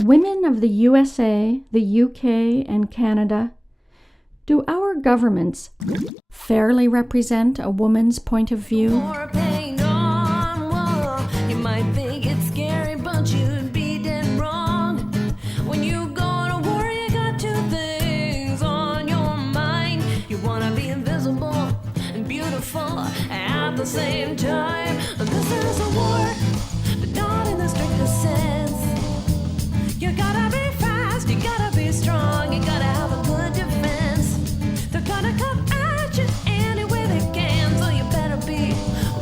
Women of the USA, the UK, and Canada, do our governments fairly represent a woman's point of view? You might think it's scary, but you'd be dead wrong. When you go to war, you got two things on your mind. You want to be invisible and beautiful at the same time. This is a war, but not in the strictest sense. You gotta be fast, you gotta be strong, you gotta have a good defense. They're gonna come at you any way they can, so you better be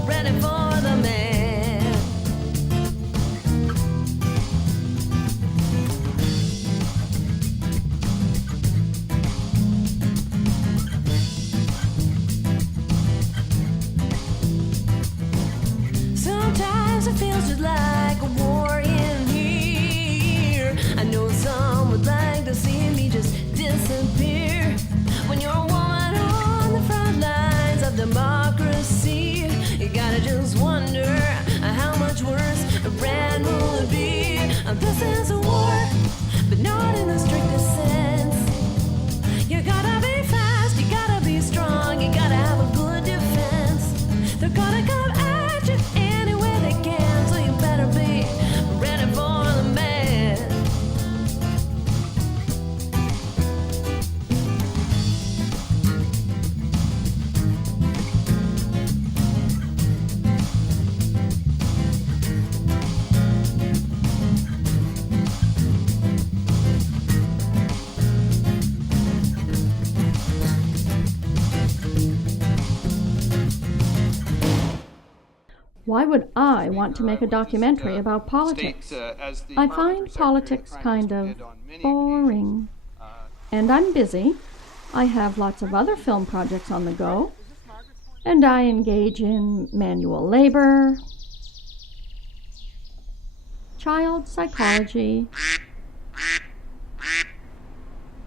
ready for the man. Sometimes it feels just like a war in here. I know some would like to see me just disappear. When you're a woman on the front lines of democracy, you gotta just wonder how much worse Iran will be. This is a war, but not in the strictest sense. You gotta be fast, you gotta be strong, you gotta have a good defense. They're gonna come at you any way they can, so you better be ready for the man. Why would I want to make a documentary about politics? I find politics kind of boring. And I'm busy. I have lots of other film projects on the go. And I engage in manual labor, child psychology,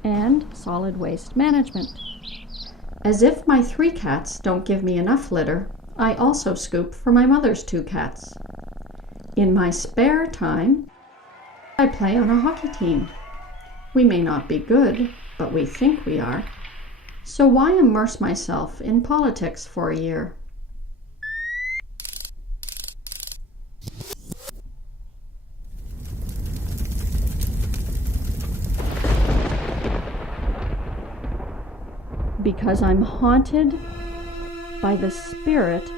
and solid waste management. As if my 3 cats don't give me enough litter, I also scoop for my mother's 2 cats. In my spare time, I play on a hockey team. We may not be good, but we think we are. So why immerse myself in politics for a year? Because I'm haunted by the spirit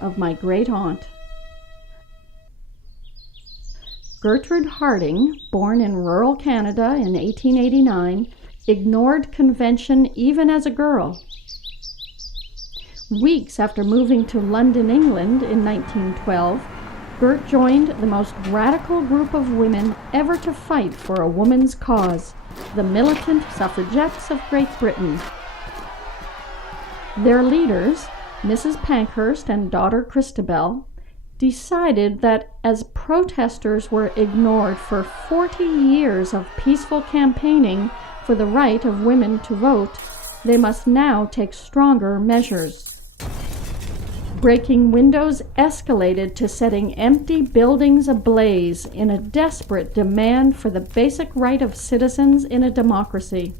of my great aunt. Gert Harding, born in rural Canada in 1889, ignored convention even as a girl. Weeks after moving to London, England in 1912, Gert joined the most radical group of women ever to fight for a woman's cause, the militant suffragettes of Great Britain. Their leaders, Mrs. Pankhurst and daughter Christabel, decided that as protesters were ignored for 40 years of peaceful campaigning for the right of women to vote, they must now take stronger measures. Breaking windows escalated to setting empty buildings ablaze in a desperate demand for the basic right of citizens in a democracy.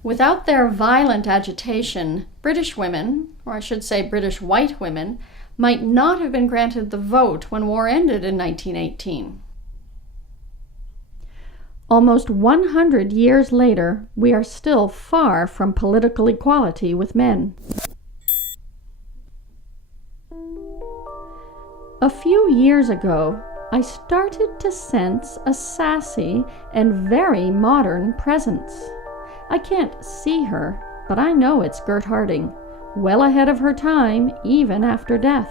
Without their violent agitation, British women, or I should say British white women, might not have been granted the vote when war ended in 1918. Almost 100 years later, we are still far from political equality with men. A few years ago, I started to sense a sassy and very modern presence. I can't see her, but I know it's Gert Harding, well ahead of her time, even after death.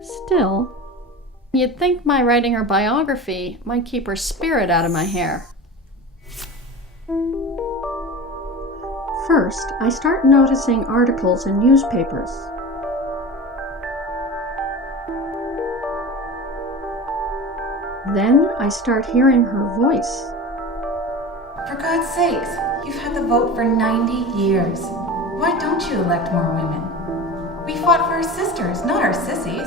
Still, you'd think my writing her biography might keep her spirit out of my hair. First, I start noticing articles in newspapers. Then I start hearing her voice. For God's sakes, you've had the vote for 90 years. Why don't you elect more women? We fought for our sisters, not our sissies.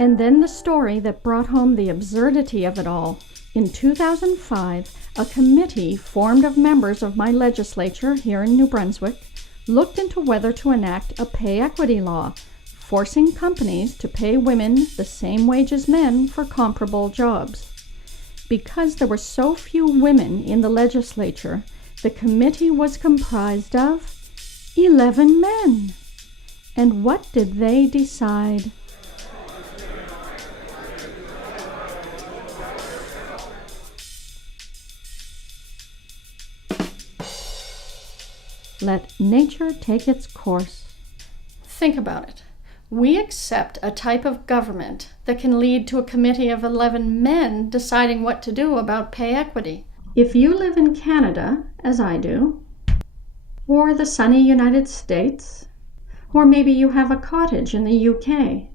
And then the story that brought home the absurdity of it all. In 2005, a committee formed of members of my legislature here in New Brunswick looked into whether to enact a pay equity law, forcing companies to pay women the same wage as men for comparable jobs. Because there were so few women in the legislature, the committee was comprised of 11 men. And what did they decide? Let nature take its course. Think about it. We accept a type of government that can lead to a committee of 11 men deciding what to do about pay equity. If you live in Canada, as I do, or the sunny United States, or maybe you have a cottage in the UK,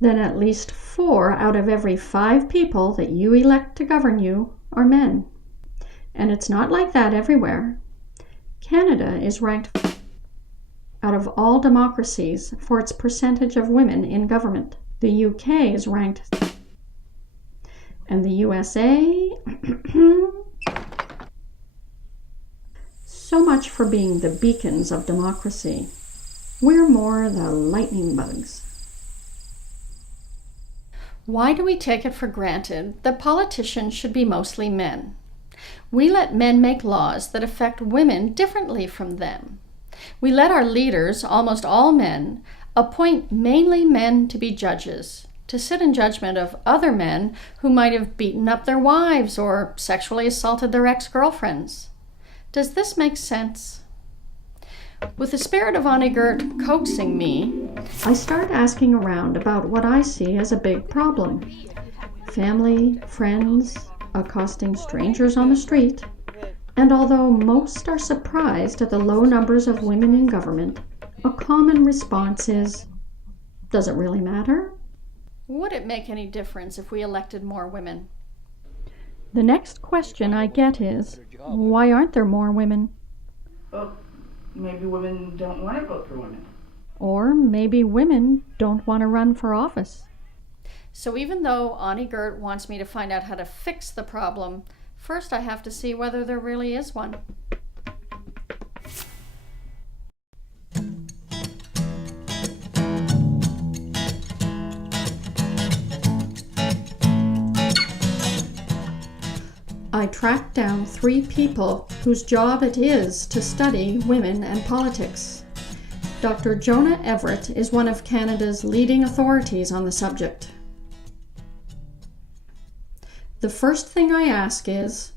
then at least 4 out of every 5 people that you elect to govern you are men. And it's not like that everywhere. Canada is ranked out of all democracies for its percentage of women in government. The UK is ranked, and the USA, so much for being the beacons of democracy. We're more the lightning bugs. Why do we take it for granted that politicians should be mostly men? We let men make laws that affect women differently from them. We let our leaders, almost all men, appoint mainly men to be judges, to sit in judgment of other men who might have beaten up their wives or sexually assaulted their ex-girlfriends. Does this make sense? With the spirit of Annie Gert coaxing me, I start asking around about what I see as a big problem. Family, friends, accosting strangers on the street. And although most are surprised at the low numbers of women in government, a common response is, does it really matter? Would it make any difference if we elected more women? The next question I get is, why aren't there more women? Well, maybe women don't want to vote for women. Or maybe women don't want to run for office. So even though Annie Gert wants me to find out how to fix the problem, first I have to see whether there really is one. I tracked down 3 people whose job it is to study women and politics. Dr. Jonah Everett is one of Canada's leading authorities on the subject. The first thing I ask is,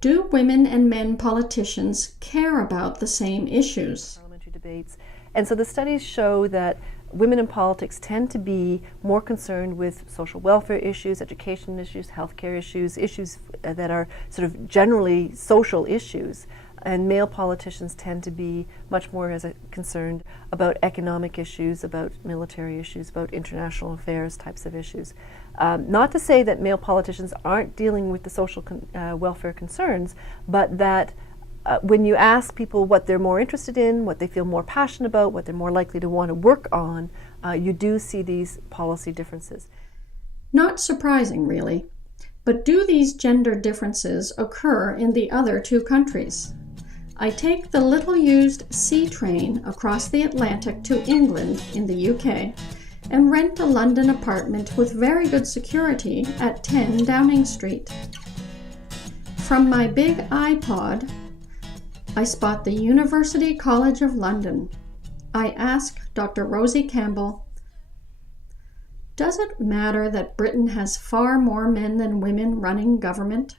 do women and men politicians care about the same issues? Parliamentary debates. And so the studies show that women in politics tend to be more concerned with social welfare issues, education issues, healthcare issues, issues that are sort of generally social issues. And male politicians tend to be much more concerned about economic issues, about military issues, about international affairs types of issues. Not to say that male politicians aren't dealing with the social welfare concerns, but that when you ask people what they're more interested in, what they feel more passionate about, what they're more likely to want to work on, you do see these policy differences. Not surprising, really. But do these gender differences occur in the other 2 countries? I take the little-used sea train across the Atlantic to England in the UK and rent a London apartment with very good security at 10 Downing Street. From my big iPod, I spot the University College of London. I ask Dr. Rosie Campbell, does it matter that Britain has far more men than women running government?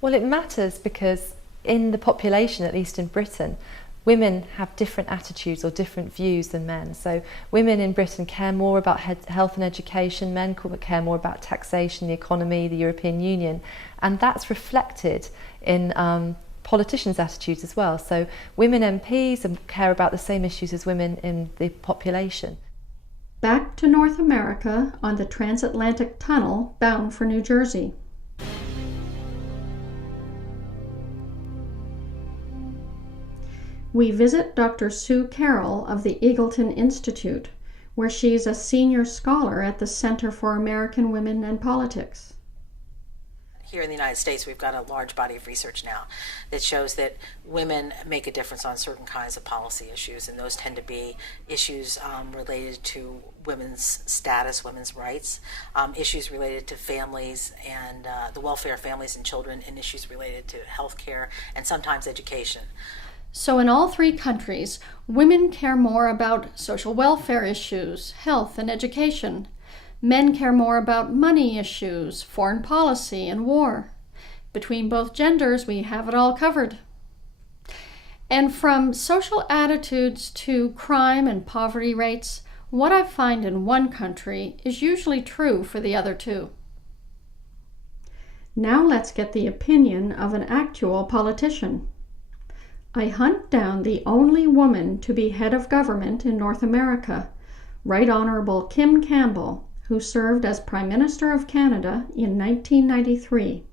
Well, it matters because in the population, at least in Britain, women have different attitudes or different views than men. So women in Britain care more about health and education, men care more about taxation, the economy, the European Union, and that's reflected in politicians' attitudes as well. So women MPs care about the same issues as women in the population. Back to North America on the transatlantic tunnel bound for New Jersey. We visit Dr. Sue Carroll of the Eagleton Institute, where she's a senior scholar at the Center for American Women and Politics. Here in the United States, we've got a large body of research now that shows that women make a difference on certain kinds of policy issues, and those tend to be issues related to women's status, women's rights, issues related to families and the welfare of families and children, and issues related to health care and sometimes education. So in all three countries, women care more about social welfare issues, health, and education. Men care more about money issues, foreign policy, and war. Between both genders, we have it all covered. And from social attitudes to crime and poverty rates, what I find in one country is usually true for the other two. Now let's get the opinion of an actual politician. I hunt down the only woman to be head of government in North America, Right Honorable Kim Campbell, who served as Prime Minister of Canada in 1993.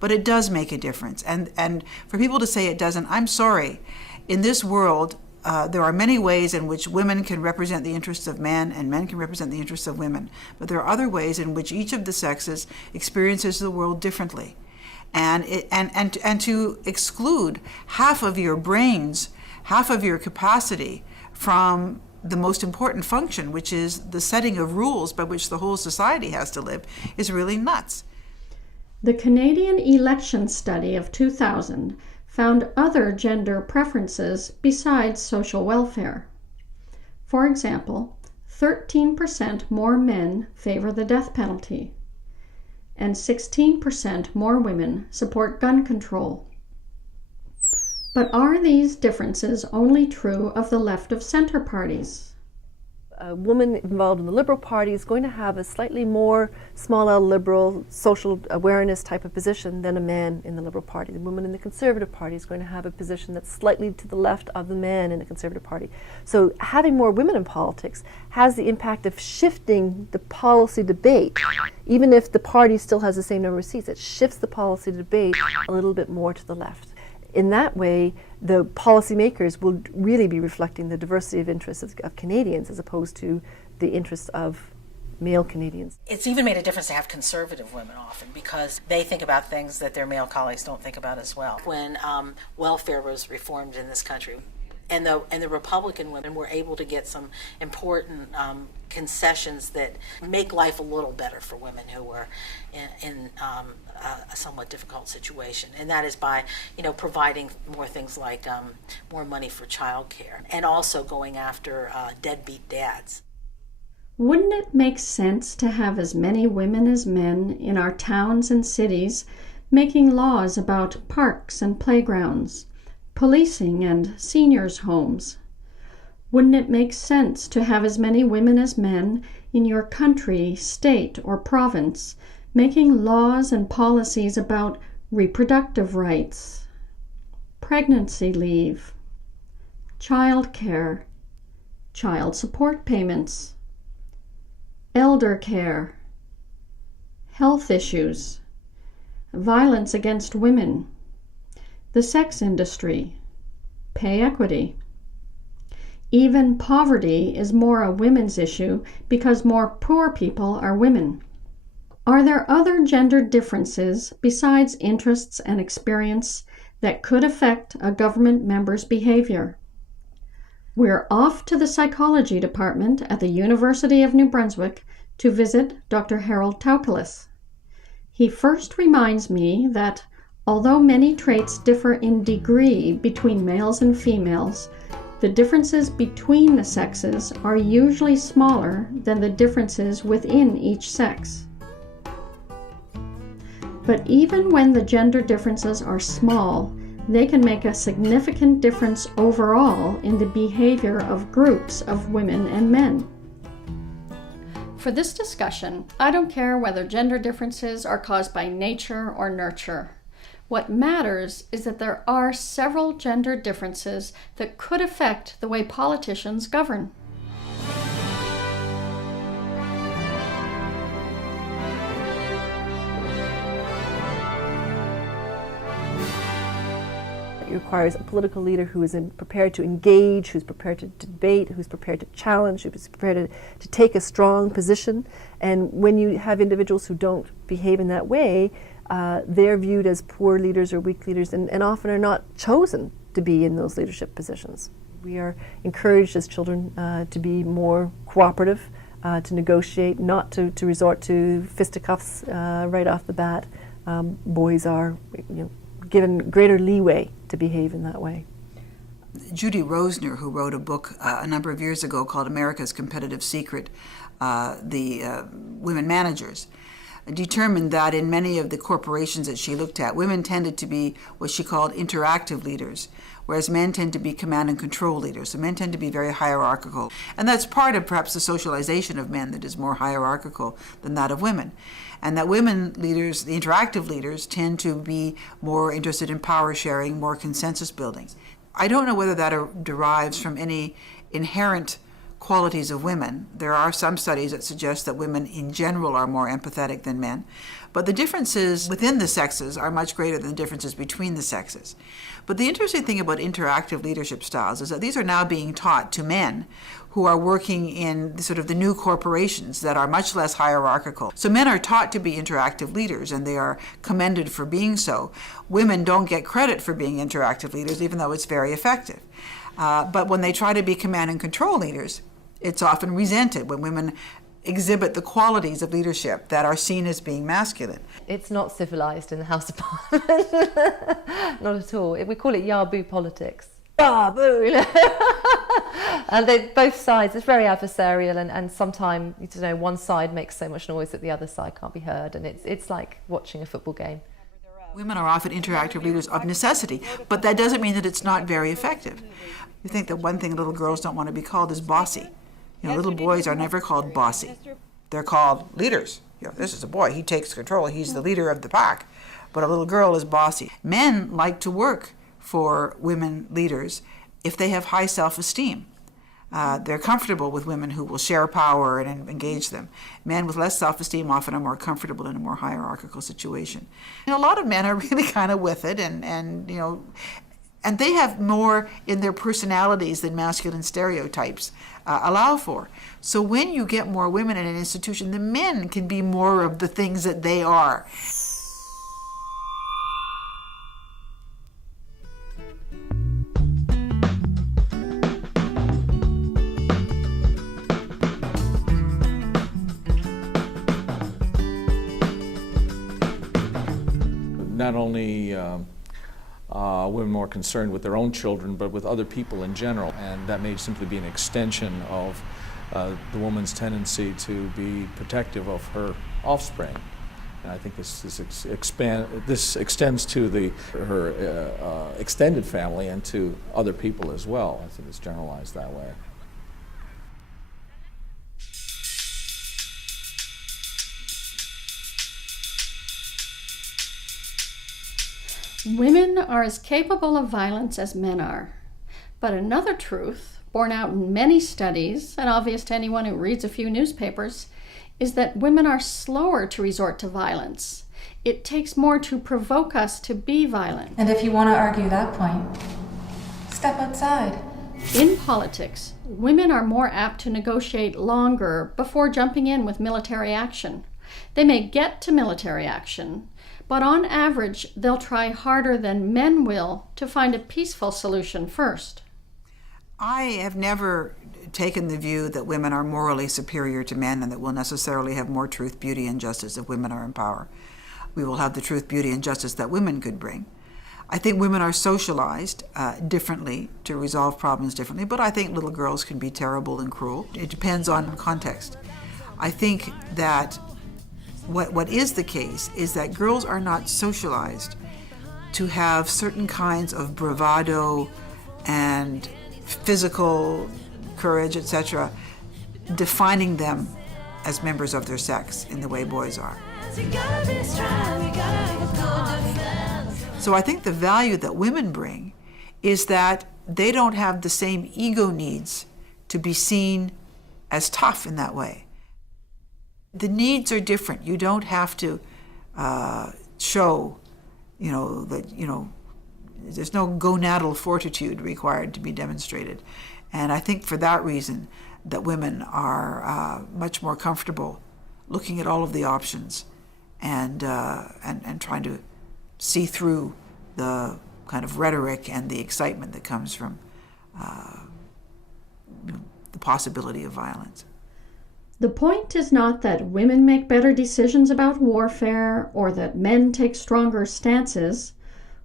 But it does make a difference. And for people to say it doesn't, I'm sorry. In this world, there are many ways in which women can represent the interests of men and men can represent the interests of women. But there are other ways in which each of the sexes experiences the world differently. And to exclude half of your brains, half of your capacity from the most important function, which is the setting of rules by which the whole society has to live, is really nuts. The Canadian election study of 2000 found other gender preferences besides social welfare. For example, 13% more men favor the death penalty, and 16% more women support gun control. But are these differences only true of the left of center parties? A woman involved in the Liberal Party is going to have a slightly more small L liberal social awareness type of position than a man in the Liberal Party. The woman in the Conservative Party is going to have a position that's slightly to the left of the man in the Conservative Party. So having more women in politics has the impact of shifting the policy debate. Even if the party still has the same number of seats, it shifts the policy debate a little bit more to the left. In that way, the policymakers will really be reflecting the diversity of interests of Canadians as opposed to the interests of male Canadians. It's even made a difference to have conservative women often because they think about things that their male colleagues don't think about as well. When welfare was reformed in this country, and the Republican women were able to get some important concessions that make life a little better for women who were in a somewhat difficult situation, and that is by providing more things like more money for childcare, and also going after deadbeat dads. Wouldn't it make sense to have as many women as men in our towns and cities making laws about parks and playgrounds, policing and seniors' homes? Wouldn't it make sense to have as many women as men in your country, state, or province making laws and policies about reproductive rights, pregnancy leave, child care, child support payments, elder care, health issues, violence against women, the sex industry, pay equity? Even poverty is more a women's issue because more poor people are women. Are there other gender differences besides interests and experience that could affect a government member's behavior? We're off to the psychology department at the University of New Brunswick to visit Dr. Harold Taukelis. He first reminds me that although many traits differ in degree between males and females, the differences between the sexes are usually smaller than the differences within each sex. But even when the gender differences are small, they can make a significant difference overall in the behavior of groups of women and men. For this discussion, I don't care whether gender differences are caused by nature or nurture. What matters is that there are several gender differences that could affect the way politicians govern. It requires a political leader who is prepared to engage, who's prepared to debate, who's prepared to challenge, who's prepared to take a strong position. And when you have individuals who don't behave in that way, they're viewed as poor leaders or weak leaders, and often are not chosen to be in those leadership positions. We are encouraged as children to be more cooperative, to negotiate, not to resort to fisticuffs right off the bat. Boys are given greater leeway to behave in that way. Judy Rosner, who wrote a book a number of years ago called America's Competitive Secret, the Women Managers, determined that in many of the corporations that she looked at, women tended to be what she called interactive leaders, whereas men tend to be command and control leaders. So men tend to be very hierarchical. And that's part of perhaps the socialization of men that is more hierarchical than that of women. And that women leaders, the interactive leaders, tend to be more interested in power sharing, more consensus building. I don't know whether that derives from any inherent qualities of women. There are some studies that suggest that women in general are more empathetic than men, but the differences within the sexes are much greater than the differences between the sexes. But the interesting thing about interactive leadership styles is that these are now being taught to men who are working in sort of the new corporations that are much less hierarchical. So men are taught to be interactive leaders, and they are commended for being so. Women don't get credit for being interactive leaders, even though it's very effective. But when they try to be command and control leaders, it's often resented when women exhibit the qualities of leadership that are seen as being masculine. It's not civilised in the House of Parliament. Not at all. We call it Yahoo politics. Yahoo! And both sides, it's very adversarial, and sometimes one side makes so much noise that the other side can't be heard, and it's like watching a football game. Women are often interactive leaders of necessity, but that doesn't mean that it's not very effective. You think that one thing little girls don't want to be called is bossy. Little boys are never called bossy. They're called leaders. This is a boy, he takes control, he's the leader of the pack. But a little girl is bossy. Men like to work for women leaders if they have high self-esteem. They're comfortable with women who will share power and engage them. Men with less self-esteem often are more comfortable in a more hierarchical situation. A lot of men are really kind of with it, and they have more in their personalities than masculine stereotypes allow for. So when you get more women in an institution, the men can be more of the things that they are. Not only women more concerned with their own children, but with other people in general, and that may simply be an extension of the woman's tendency to be protective of her offspring. And I think this extends to her extended family and to other people as well. I think it's generalized that way. Women are as capable of violence as men are. But another truth, borne out in many studies and obvious to anyone who reads a few newspapers, is that women are slower to resort to violence. It takes more to provoke us to be violent. And if you want to argue that point, step outside. In politics, women are more apt to negotiate longer before jumping in with military action. They may get to military action, but on average, they'll try harder than men will to find a peaceful solution first. I have never taken the view that women are morally superior to men and that we'll necessarily have more truth, beauty, and justice if women are in power. We will have the truth, beauty, and justice that women could bring. I think women are socialized differently to resolve problems differently, but I think little girls can be terrible and cruel. It depends on context. I think that what is the case is that girls are not socialized to have certain kinds of bravado and physical courage, etc., defining them as members of their sex in the way boys are. So I think the value that women bring is that they don't have the same ego needs to be seen as tough in that way. The needs are different. You don't have to show, that There's no gonadal fortitude required to be demonstrated. And I think for that reason that women are much more comfortable looking at all of the options and trying to see through the kind of rhetoric and the excitement that comes from the possibility of violence. The point is not that women make better decisions about warfare, or that men take stronger stances,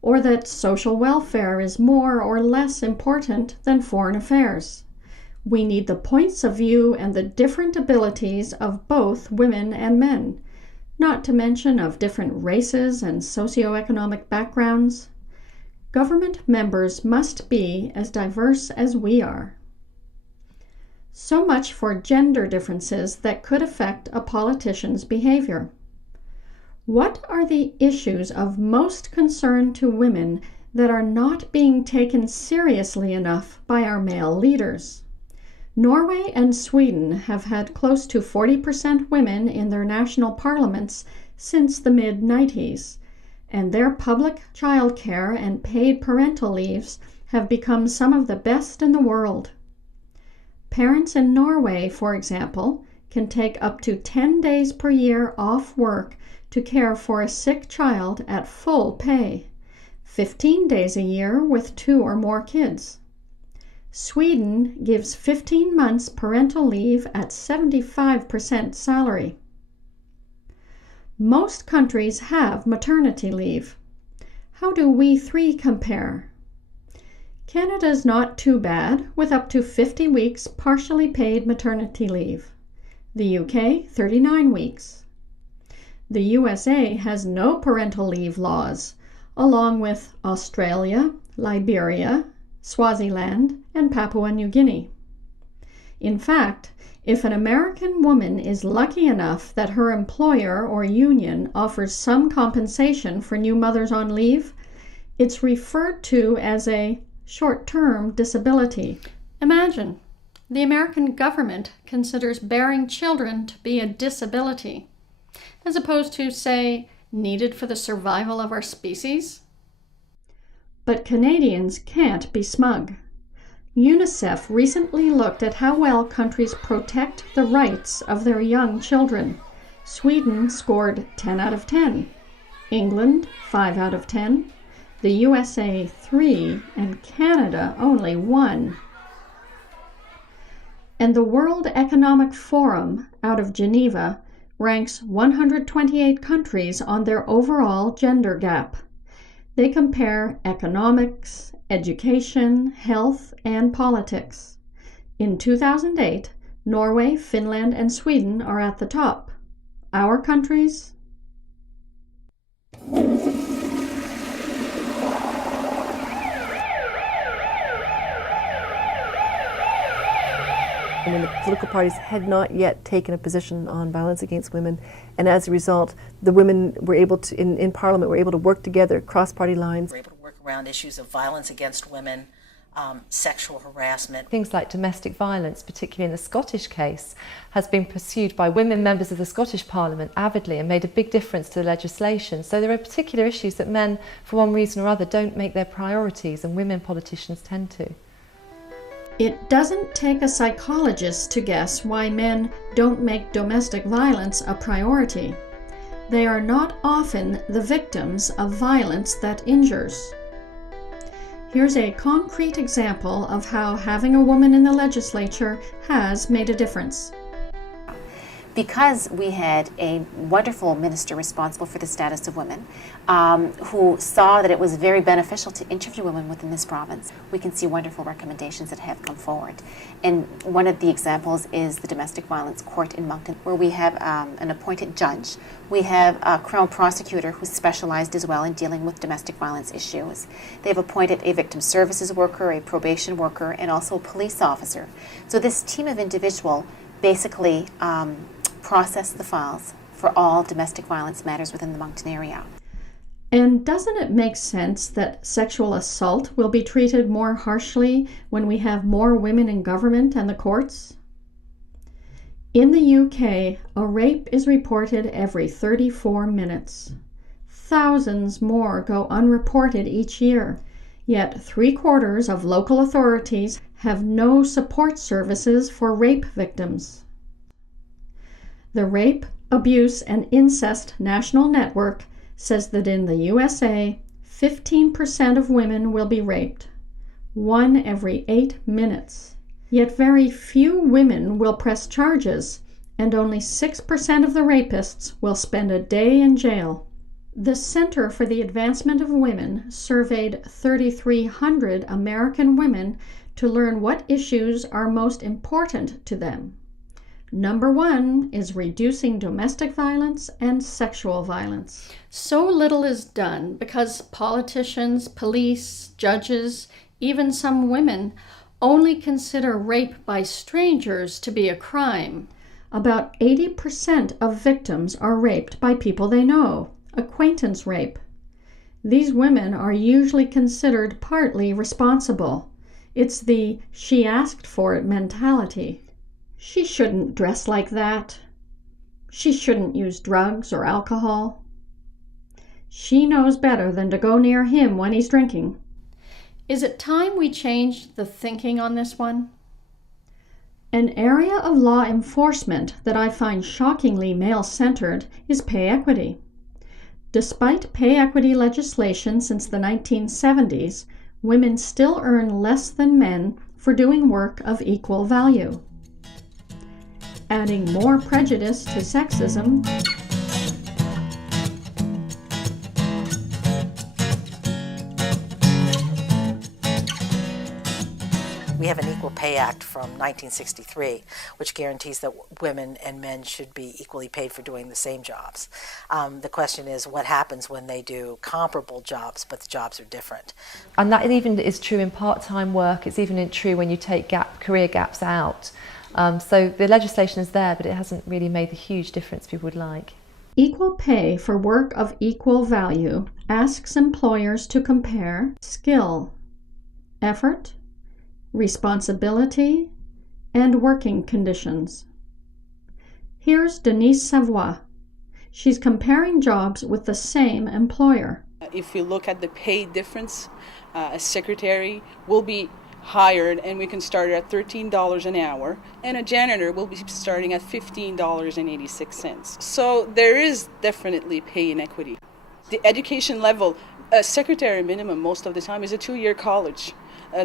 or that social welfare is more or less important than foreign affairs. We need the points of view and the different abilities of both women and men, not to mention of different races and socioeconomic backgrounds. Government members must be as diverse as we are. So much for gender differences that could affect a politician's behavior. What are the issues of most concern to women that are not being taken seriously enough by our male leaders? Norway and Sweden have had close to 40% women in their national parliaments since the mid-90s, and their public childcare and paid parental leaves have become some of the best in the world. Parents in Norway, for example, can take up to 10 days per year off work to care for a sick child at full pay, 15 days a year with 2 or more kids. Sweden gives 15 months parental leave at 75% salary. Most countries have maternity leave. How do we three compare? Canada's not too bad, with up to 50 weeks partially paid maternity leave. The UK, 39 weeks. The USA has no parental leave laws, along with Australia, Liberia, Swaziland, and Papua New Guinea. In fact, if an American woman is lucky enough that her employer or union offers some compensation for new mothers on leave, it's referred to as a short-term disability. Imagine, the American government considers bearing children to be a disability, as opposed to, say, needed for the survival of our species. But Canadians can't be smug. UNICEF recently looked at how well countries protect the rights of their young children. Sweden scored 10 out of 10, England 5 out of 10, the USA 3, and Canada only 1. And the World Economic Forum, out of Geneva, ranks 128 countries on their overall gender gap. They compare economics, education, health, and politics. In 2008, Norway, Finland, and Sweden are at the top. Our countries? When the political parties had not yet taken a position on violence against women, and as a result, the women were able to, in Parliament, were able to work together, cross-party lines. We're able to work around issues of violence against women, sexual harassment. Things like domestic violence, particularly in the Scottish case, has been pursued by women members of the Scottish Parliament avidly and made a big difference to the legislation. So there are particular issues that men, for one reason or other, don't make their priorities, and women politicians tend to. It doesn't take a psychologist to guess why men don't make domestic violence a priority. They are not often the victims of violence that injures. Here's a concrete example of how having a woman in the legislature has made a difference. Because we had a wonderful minister responsible for the status of women, who saw that it was very beneficial to interview women within this province, we can see wonderful recommendations that have come forward. And one of the examples is the Domestic Violence Court in Moncton, where we have an appointed judge. We have a criminal prosecutor who's specialized as well in dealing with domestic violence issues. They've appointed a victim services worker, a probation worker, and also a police officer. So this team of individuals basically process the files for all domestic violence matters within the Moncton area. And doesn't it make sense that sexual assault will be treated more harshly when we have more women in government and the courts? In the UK, a rape is reported every 34 minutes. Thousands more go unreported each year, Yet 3/4 of local authorities have no support services for rape victims. The Rape, Abuse, and Incest National Network says that in the USA, 15% of women will be raped, 1 every 8 minutes. Yet very few women will press charges, and only 6% of the rapists will spend a day in jail. The Center for the Advancement of Women surveyed 3,300 American women to learn what issues are most important to them. Number 1 is reducing domestic violence and sexual violence. So little is done because politicians, police, judges, even some women only consider rape by strangers to be a crime. About 80% of victims are raped by people they know, acquaintance rape. These women are usually considered partly responsible. It's the "she asked for it" mentality. She shouldn't dress like that. She shouldn't use drugs or alcohol. She knows better than to go near him when he's drinking. Is it time we changed the thinking on this one? An area of law enforcement that I find shockingly male-centered is pay equity. Despite pay equity legislation since the 1970s, women still earn less than men for doing work of equal value. Adding more prejudice to sexism, We have an Equal Pay Act from 1963, which guarantees that women and men should be equally paid for doing the same jobs. The question is, what happens when they do comparable jobs, but the jobs are different? And that even is true in part-time work. It's even true when you take career gaps out. So the legislation is there, but it hasn't really made the huge difference people would like. Equal pay for work of equal value asks employers to compare skill, effort, responsibility, and working conditions. Here's Denise Savoy. She's comparing jobs with the same employer. If we look at the pay difference, a secretary will be hired and we can start at $13 an hour, and a janitor will be starting at $15.86. So there is definitely pay inequity. The education level, a secretary minimum most of the time is a 2-year college.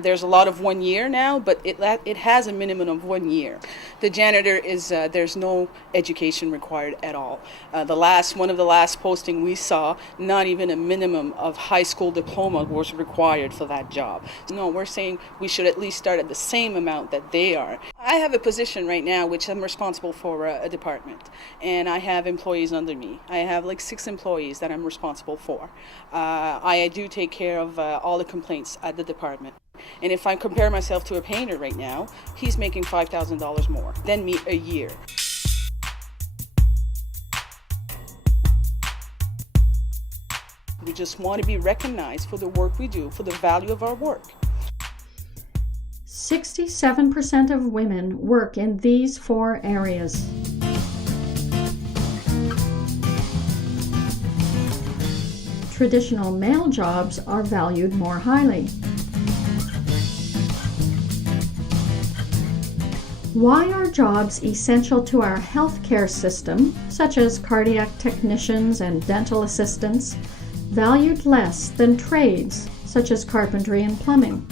There's a lot of 1 year now, but it has a minimum of 1 year. The janitor is there's no education required at all. One of the last posting we saw, not even a minimum of high school diploma was required for that job. No, we're saying we should at least start at the same amount that they are. I have a position right now which I'm responsible for a department, and I have employees under me. I have like 6 employees that I'm responsible for. I do take care of all the complaints at the department. And if I compare myself to a painter right now, he's making $5,000 more than me a year. We just want to be recognized for the work we do, for the value of our work. 67% of women work in these 4 areas. Traditional male jobs are valued more highly. Why are jobs essential to our healthcare system, such as cardiac technicians and dental assistants, valued less than trades, such as carpentry and plumbing?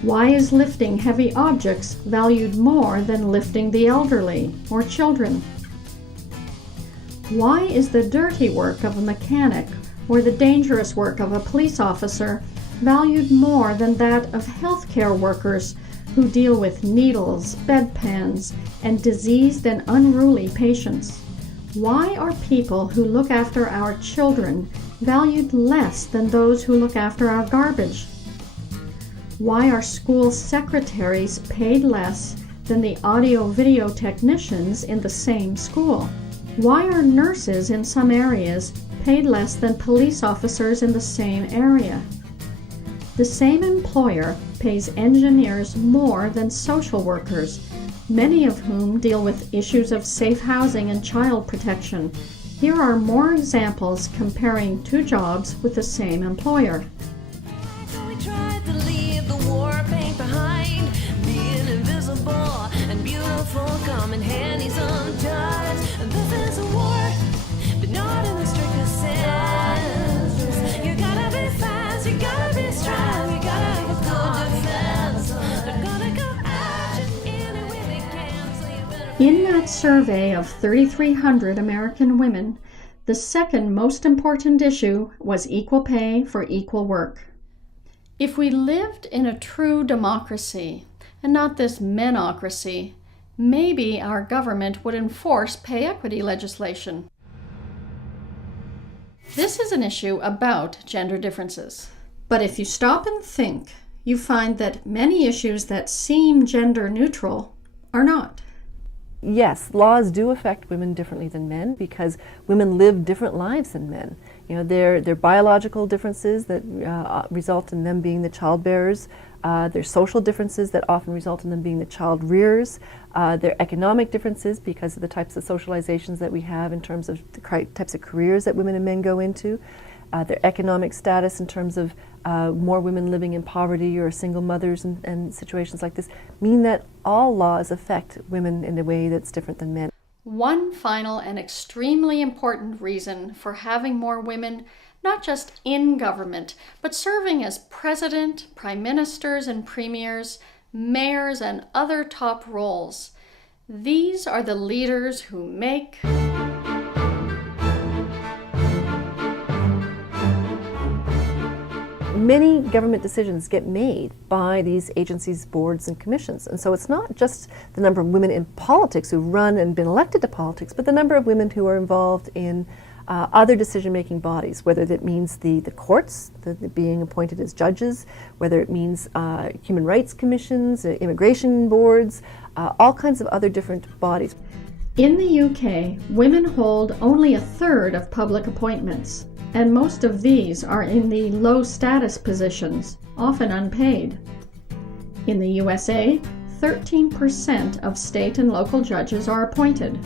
Why is lifting heavy objects valued more than lifting the elderly or children? Why is the dirty work of a mechanic or the dangerous work of a police officer valued more than that of healthcare workers who deal with needles, bedpans, and diseased and unruly patients? Why are people who look after our children valued less than those who look after our garbage? Why are school secretaries paid less than the audio-video technicians in the same school? Why are nurses in some areas paid less than police officers in the same area? The same employer pays engineers more than social workers, many of whom deal with issues of safe housing and child protection. Here are more examples comparing 2 jobs with the same employer. we tried to leave the war paint behind. Being invisible and beautiful come in handy sometimes. And this is a war, but not in the strictest sense. You gotta be fast, you gotta be strong, you gotta have a good defense. They're gonna come at you any way they can, so you better. In that survey of 3,300 American women, the second most important issue was equal pay for equal work. If we lived in a true democracy, and not this menocracy, maybe our government would enforce pay equity legislation. This is an issue about gender differences. But if you stop and think, you find that many issues that seem gender neutral are not. Yes, laws do affect women differently than men because women live different lives than men. You know, there are biological differences that result in them being the childbearers. There's social differences that often result in them being the child rearers. There are economic differences because of the types of socializations that we have in terms of the types of careers that women and men go into. Their economic status in terms of more women living in poverty or single mothers and situations like this mean that all laws affect women in a way that's different than men. One final and extremely important reason for having more women, not just in government, but serving as president, prime ministers and premiers, mayors, and other top roles. These are the leaders who make Many government decisions get made by these agencies, boards, and commissions. And so it's not just the number of women in politics who run and been elected to politics, but the number of women who are involved in other decision-making bodies, whether that means the courts, being appointed as judges, whether it means human rights commissions, immigration boards, all kinds of other different bodies. In the UK, women hold only a third of public appointments, and most of these are in the low-status positions, often unpaid. In the USA, 13% of state and local judges are appointed.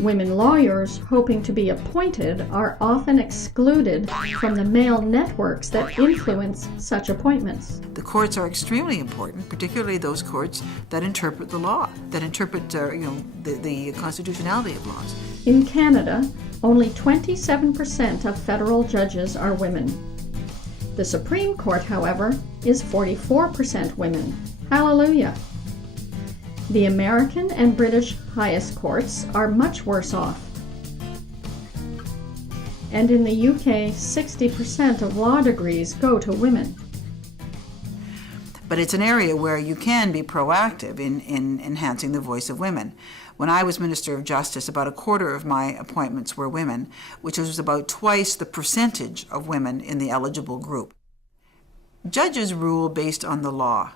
Women lawyers hoping to be appointed are often excluded from the male networks that influence such appointments. The courts are extremely important, particularly those courts that interpret the law, that interpret the constitutionality of laws. In Canada, only 27% of federal judges are women. The Supreme Court, however, is 44% women. Hallelujah! The American and British highest courts are much worse off. And in the UK, 60% of law degrees go to women. But it's an area where you can be proactive in enhancing the voice of women. When I was Minister of Justice, about a quarter of my appointments were women, which was about twice the percentage of women in the eligible group. Judges rule based on the law,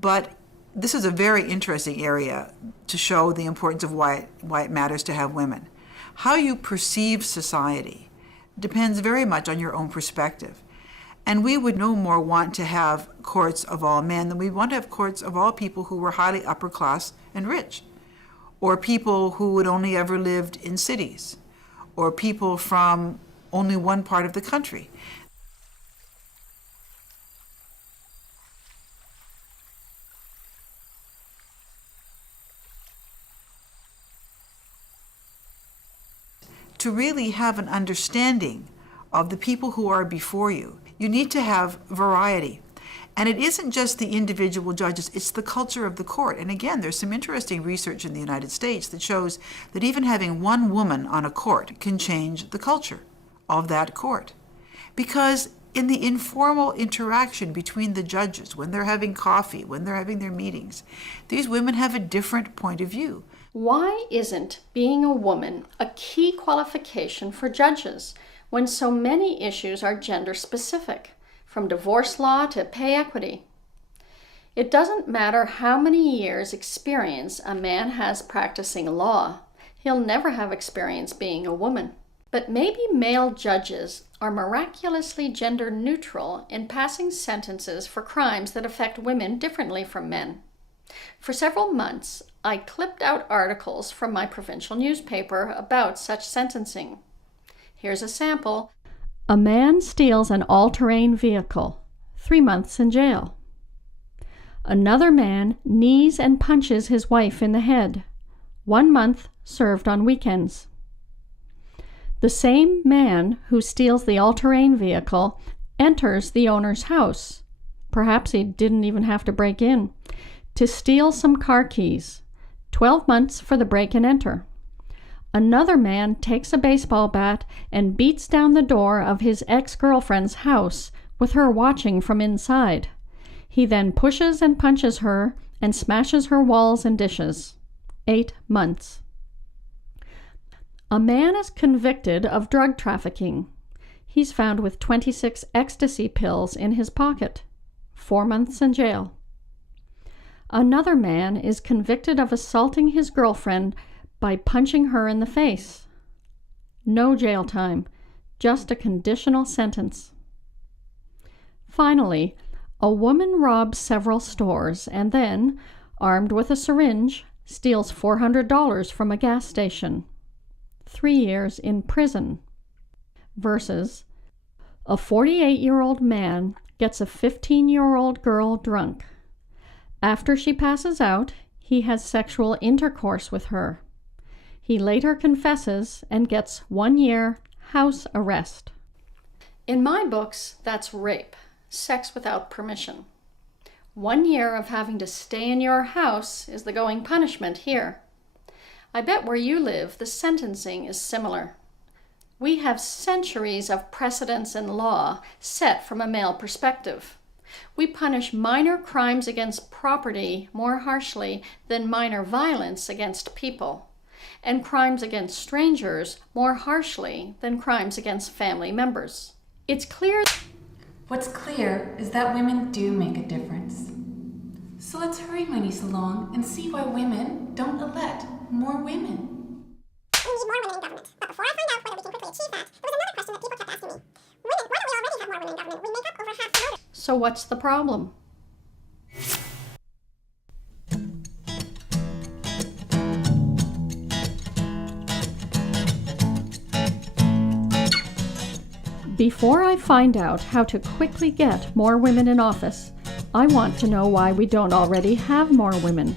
but this is a very interesting area to show the importance of why it matters to have women. How you perceive society depends very much on your own perspective. And we would no more want to have courts of all men than we want to have courts of all people who were highly upper class and rich, or people who had only ever lived in cities, or people from only one part of the country. To really have an understanding of the people who are before you, you need to have variety. And it isn't just the individual judges, it's the culture of the court. And again, there's some interesting research in the United States that shows that even having one woman on a court can change the culture of that court. Because in the informal interaction between the judges, when they're having coffee, when they're having their meetings, these women have a different point of view. Why isn't being a woman a key qualification for judges when so many issues are gender specific, from divorce law to pay equity? It doesn't matter how many years' experience a man has practicing law, he'll never have experience being a woman. But maybe male judges are miraculously gender neutral in passing sentences for crimes that affect women differently from men. For several months, I clipped out articles from my provincial newspaper about such sentencing. Here's a sample. A man steals an all-terrain vehicle. 3 months in jail. Another man knees and punches his wife in the head. 1 month served on weekends. The same man who steals the all-terrain vehicle enters the owner's house. Perhaps he didn't even have to break in, to steal some car keys. 12 months for the break and enter. Another man takes a baseball bat and beats down the door of his ex-girlfriend's house with her watching from inside. He then pushes and punches her and smashes her walls and dishes. 8 months. A man is convicted of drug trafficking. He's found with 26 ecstasy pills in his pocket. 4 months in jail. Another man is convicted of assaulting his girlfriend by punching her in the face. No jail time, just a conditional sentence. Finally, a woman robs several stores and then, armed with a syringe, steals $400 from a gas station. 3 years in prison. Versus a 48-year-old man gets a 15-year-old girl drunk. After she passes out, he has sexual intercourse with her. He later confesses and gets 1 year house arrest. In my books, that's rape, sex without permission. 1 year of having to stay in your house is the going punishment here. I bet where you live, the sentencing is similar. We have centuries of precedents and law set from a male perspective. We punish minor crimes against property more harshly than minor violence against people, and crimes against strangers more harshly than crimes against family members. It's clear. What's clear is that women do make a difference. So let's hurry my niece along and see why women don't elect more women. We need more women in government. But before I find out whether we can quickly achieve that, there was another question that people kept asking me. Women, why don't we already have more women in government? We make up over half the voters. So what's the problem? Before I find out how to quickly get more women in office, I want to know why we don't already have more women.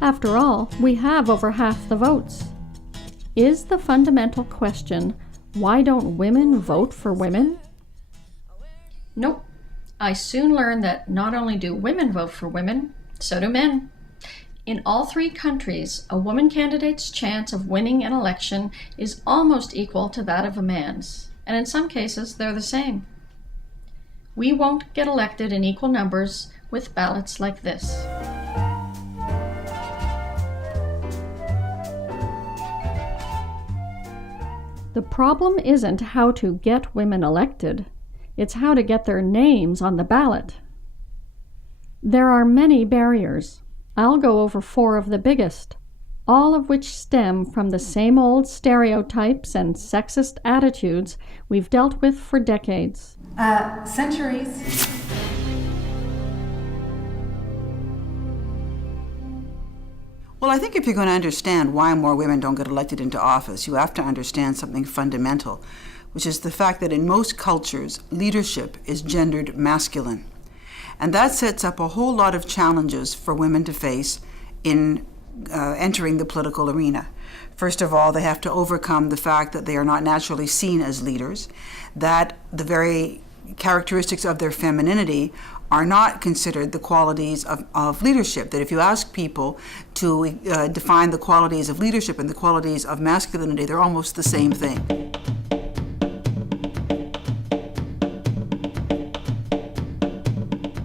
After all, we have over half the votes. Is the fundamental question, why don't women vote for women? Nope. I soon learned that not only do women vote for women, so do men. In all 3 countries, a woman candidate's chance of winning an election is almost equal to that of a man's, and in some cases they're the same. We won't get elected in equal numbers with ballots like this. The problem isn't how to get women elected, it's how to get their names on the ballot. There are many barriers. I'll go over 4 of the biggest, all of which stem from the same old stereotypes and sexist attitudes we've dealt with for decades. Centuries. Well, I think if you're going to understand why more women don't get elected into office, you have to understand something fundamental, which is the fact that in most cultures, leadership is gendered masculine. And that sets up a whole lot of challenges for women to face in entering the political arena. First of all, they have to overcome the fact that they are not naturally seen as leaders, that the very characteristics of their femininity are not considered the qualities of leadership. That if you ask people to define the qualities of leadership and the qualities of masculinity, they're almost the same thing.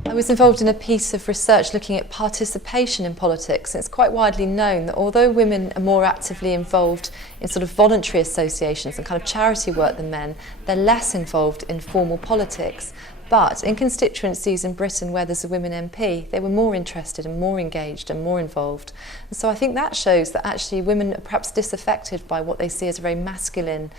I was involved in a piece of research looking at participation in politics. It's quite widely known that although women are more actively involved in sort of voluntary associations and kind of charity work than men, they're less involved in formal politics. But in constituencies in Britain where there's a women MP, they were more interested and more engaged and more involved. And so I think that shows that actually women are perhaps disaffected by what they see as a very masculine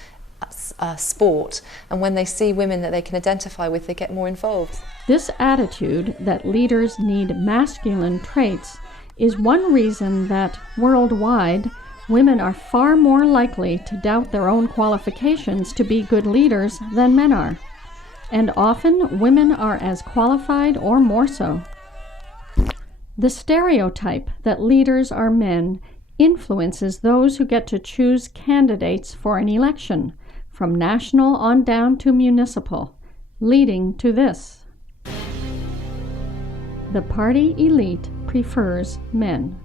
sport, and when they see women that they can identify with, they get more involved. This attitude that leaders need masculine traits is one reason that, worldwide, women are far more likely to doubt their own qualifications to be good leaders than men are. and often women are as qualified or more so. The stereotype that leaders are men influences those who get to choose candidates for an election, from national on down to municipal, leading to this. The party elite prefers men.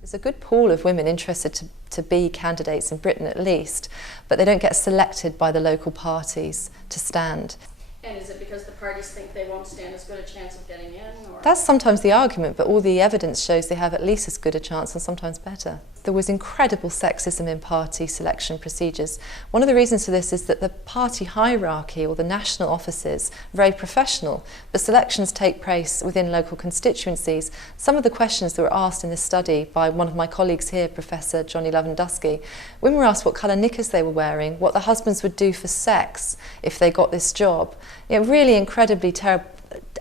There's a good pool of women interested to be candidates in Britain at least, but they don't get selected by the local parties to stand. And is it because the parties think they won't stand as good a chance of getting in? Or? That's sometimes the argument, but all the evidence shows they have at least as good a chance and sometimes better. There was incredible sexism in party selection procedures. One of the reasons for this is that the party hierarchy or the national offices are very professional. The selections take place within local constituencies. Some of the questions that were asked in this study by one of my colleagues here, Professor Johnny Lewandowski, women were asked what colour knickers they were wearing, what the husbands would do for sex if they got this job. You know, really incredibly terrible,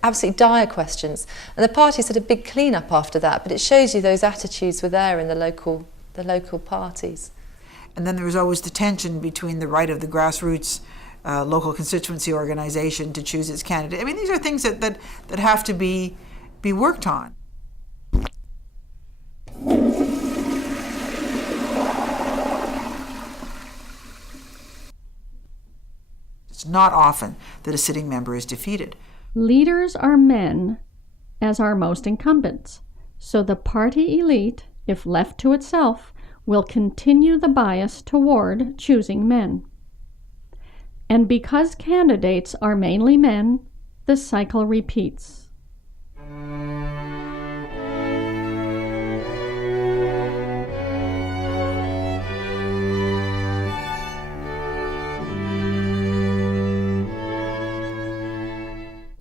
absolutely dire questions. And the parties had a big clean-up after that, but it shows you those attitudes were there in the local parties. And then there was always the tension between the right of the grassroots local constituency organization to choose its candidate. I mean, these are things that have to be worked on. It's not often that a sitting member is defeated. Leaders are men, as are most incumbents, so the party elite, if left to itself, will continue the bias toward choosing men. And because candidates are mainly men, the cycle repeats.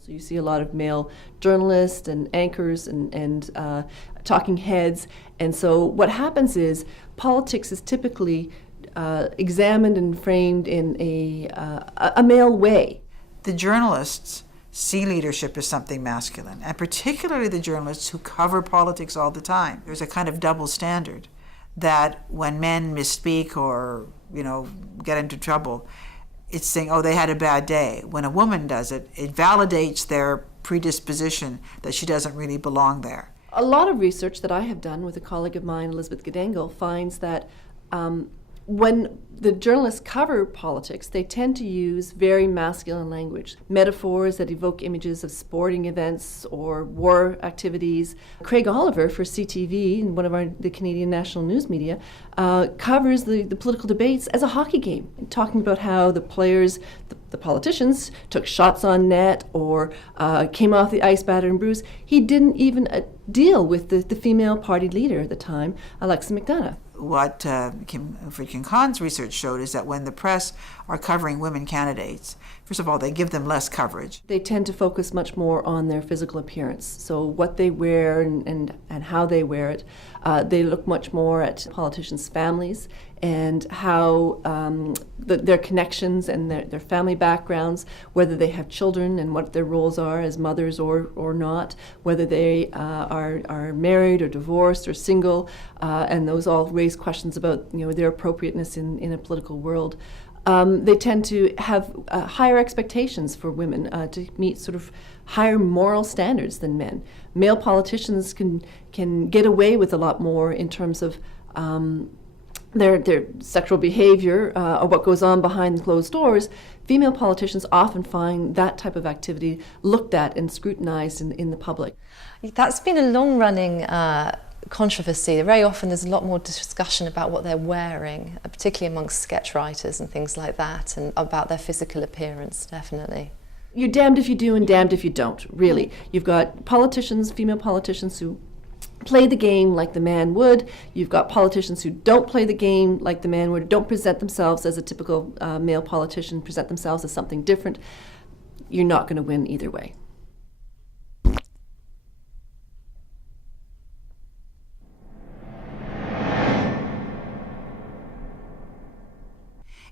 You see a lot of male journalists and anchors and talking heads. And so what happens is politics is typically examined and framed in a male way. The journalists see leadership as something masculine, and particularly the journalists who cover politics all the time. There's a kind of double standard that when men misspeak or, get into trouble, it's saying, oh, they had a bad day. When a woman does it, it validates their predisposition that she doesn't really belong there. A lot of research that I have done with a colleague of mine, Elizabeth Gedengle, finds that when the journalists cover politics, they tend to use very masculine language, metaphors that evoke images of sporting events or war activities. Craig Oliver for CTV, one of the Canadian national news media, covers the political debates as a hockey game, talking about how the players, the politicians, took shots on net or came off the ice battered and bruised. He didn't even deal with the female party leader at the time, Alexa McDonough. What Friedkin Kahn's research showed is that when the press are covering women candidates, first of all, they give them less coverage. They tend to focus much more on their physical appearance, so what they wear and how they wear it. They look much more at politicians' families and how their connections and their family backgrounds, whether they have children and what their roles are as mothers or not, whether they are married or divorced or single, and those all raise questions about their appropriateness in a political world. They tend to have higher expectations for women to meet sort of higher moral standards than men. Male politicians can get away with a lot more in terms of their sexual behavior or what goes on behind closed doors. Female politicians often find that type of activity looked at and scrutinized in the public. That's been a long-running controversy. Very often there's a lot more discussion about what they're wearing, particularly amongst sketch writers and things like that, and about their physical appearance, definitely. You're damned if you do and damned if you don't, really. You've got politicians, female politicians, who play the game like the man would. You've got politicians who don't play the game like the man would, don't present themselves as a typical male politician, present themselves as something different. You're not going to win either way.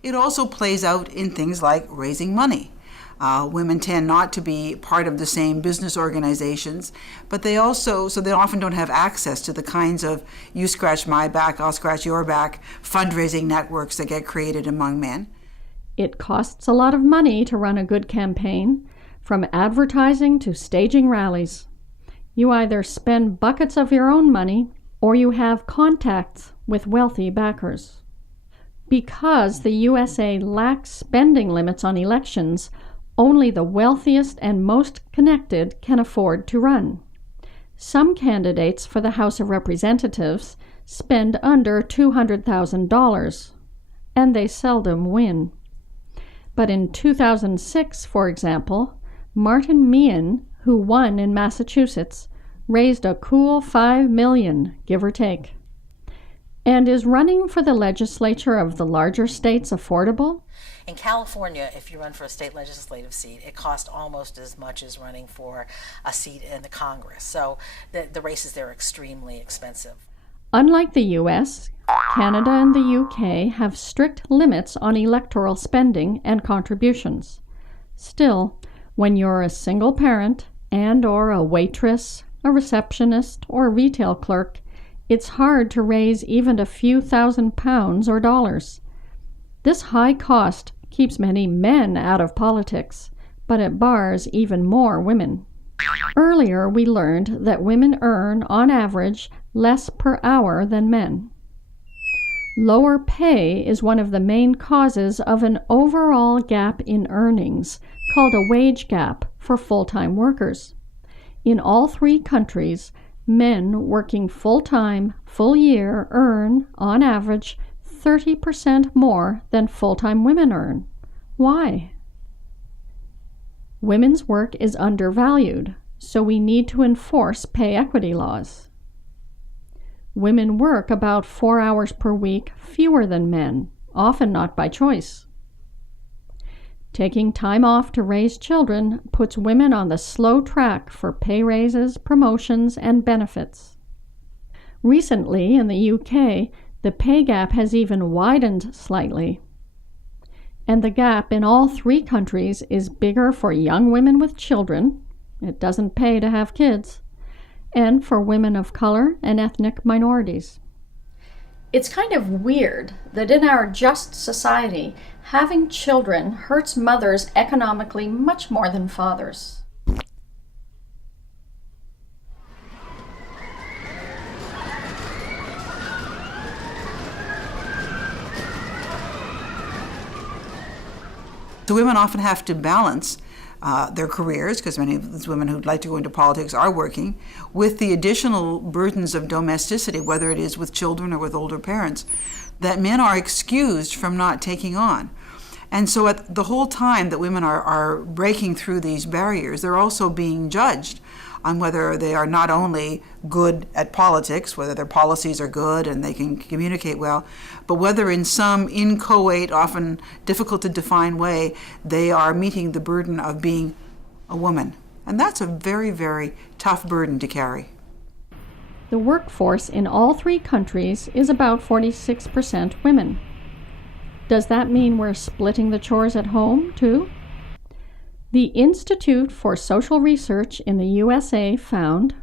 It also plays out in things like raising money. Women tend not to be part of the same business organizations, but they often don't have access to the kinds of you scratch my back, I'll scratch your back fundraising networks that get created among men. It costs a lot of money to run a good campaign, from advertising to staging rallies. You either spend buckets of your own money or you have contacts with wealthy backers. Because the USA lacks spending limits on elections, only the wealthiest and most connected can afford to run. Some candidates for the House of Representatives spend under $200,000, and they seldom win. But in 2006, for example, Martin Meehan, who won in Massachusetts, raised a cool $5 million, give or take. And is running for the legislature of the larger states affordable? In California, if you run for a state legislative seat, it costs almost as much as running for a seat in the Congress. So the races there are extremely expensive. Unlike the U.S., Canada and the U.K. have strict limits on electoral spending and contributions. Still, when you're a single parent and/or a waitress, a receptionist, or retail clerk, it's hard to raise even a few £1,000s or dollars. This high cost keeps many men out of politics, but it bars even more women. Earlier, we learned that women earn, on average, less per hour than men. Lower pay is one of the main causes of an overall gap in earnings, called a wage gap for full-time workers. In all three countries, men working full-time, full-year earn, on average, 30% more than full-time women earn. Why? Women's work is undervalued, so we need to enforce pay equity laws. Women work about 4 hours per week fewer than men, often not by choice. Taking time off to raise children puts women on the slow track for pay raises, promotions, and benefits. Recently, in the UK, the pay gap has even widened slightly. And the gap in all three countries is bigger for young women with children — it doesn't pay to have kids — and for women of color and ethnic minorities. It's kind of weird that in our just society, having children hurts mothers economically much more than fathers. So women often have to balance their careers, because many of these women who'd like to go into politics are working, with the additional burdens of domesticity, whether it is with children or with older parents, that men are excused from not taking on. And so at the whole time that women are breaking through these barriers, they're also being judged on whether they are not only good at politics, whether their policies are good and they can communicate well, but whether in some inchoate, often difficult to define way, they are meeting the burden of being a woman. And that's a very, very tough burden to carry. The workforce in all three countries is about 46% women. Does that mean we're splitting the chores at home, too? The Institute for Social Research in the USA found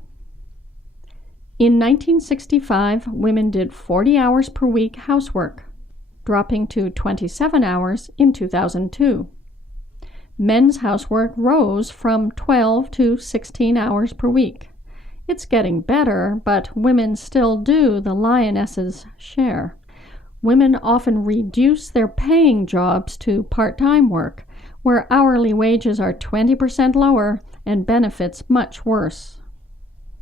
in 1965, women did 40 hours per week housework, dropping to 27 hours in 2002. Men's housework rose from 12 to 16 hours per week. It's getting better, but women still do the lioness's share. Women often reduce their paying jobs to part-time work, where hourly wages are 20% lower and benefits much worse.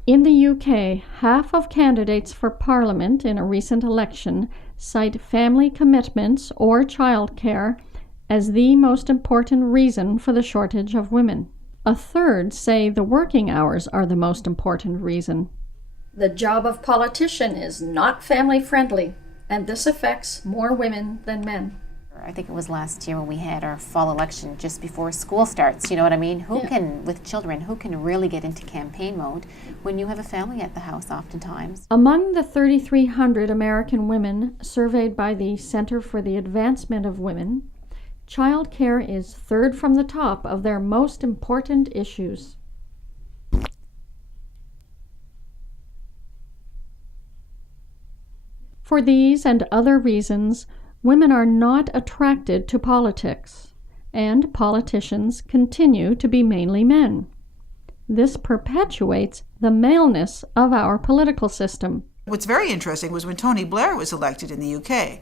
In the UK, half of candidates for Parliament in a recent election cite family commitments or childcare as the most important reason for the shortage of women. A third say the working hours are the most important reason. The job of politician is not family-friendly, and this affects more women than men. I think it was last year when we had our fall election just before school starts, you know what I mean? Who can, with children, who can really get into campaign mode when you have a family at the house oftentimes? Among the 3,300 American women surveyed by the Center for the Advancement of Women, child care is third from the top of their most important issues. For these and other reasons, women are not attracted to politics, and politicians continue to be mainly men. This perpetuates the maleness of our political system. What's very interesting was when Tony Blair was elected in the UK,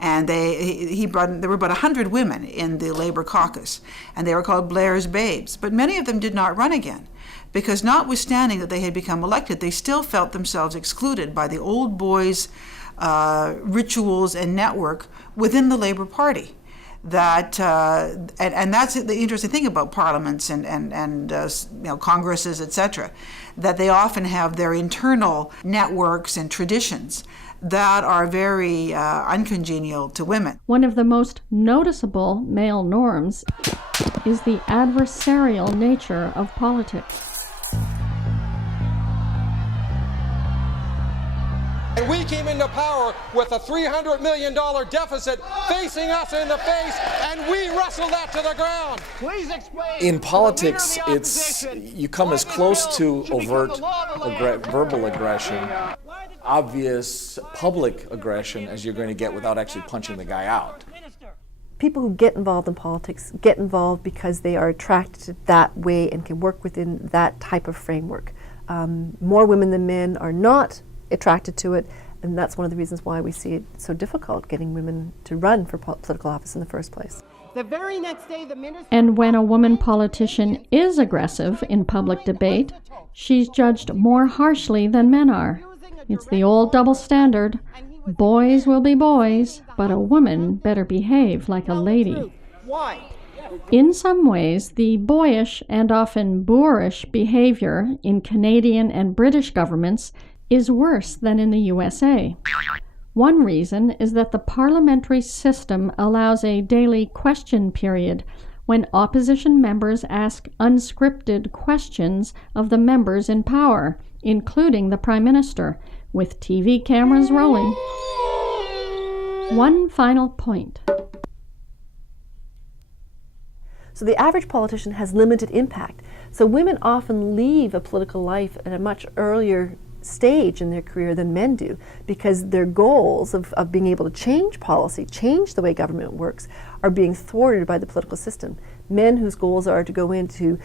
and there were about 100 women in the Labour caucus, and they were called Blair's Babes. But many of them did not run again, because notwithstanding that they had become elected, they still felt themselves excluded by the old boys' rituals and network within the Labour Party. That and that's the interesting thing about parliaments and congresses, etc., that they often have their internal networks and traditions that are very uncongenial to women. One of the most noticeable male norms is the adversarial nature of politics. And we came into power with a $300 million deficit facing us in the face, and we wrestled that to the ground. Please explain. In politics, you come as close to overt verbal aggression, obvious public aggression, as you're going to get without actually punching the guy out. People who get involved in politics get involved because they are attracted that way and can work within that type of framework. More women than men are not attracted to it, and that's one of the reasons why we see it so difficult getting women to run for political office in the first place. The very next day, the minister... And when a woman politician is aggressive in public debate, she's judged more harshly than men are. It's the old double standard. Boys will be boys, but a woman better behave like a lady. Why? In some ways, the boyish and often boorish behavior in Canadian and British governments is worse than in the USA. One reason is that the parliamentary system allows a daily question period when opposition members ask unscripted questions of the members in power, including the Prime Minister, with TV cameras rolling. One final point. So the average politician has limited impact. So women often leave a political life at a much earlier stage in their career than men do, because their goals of being able to change policy, change the way government works, are being thwarted by the political system. Men whose goals are to go in to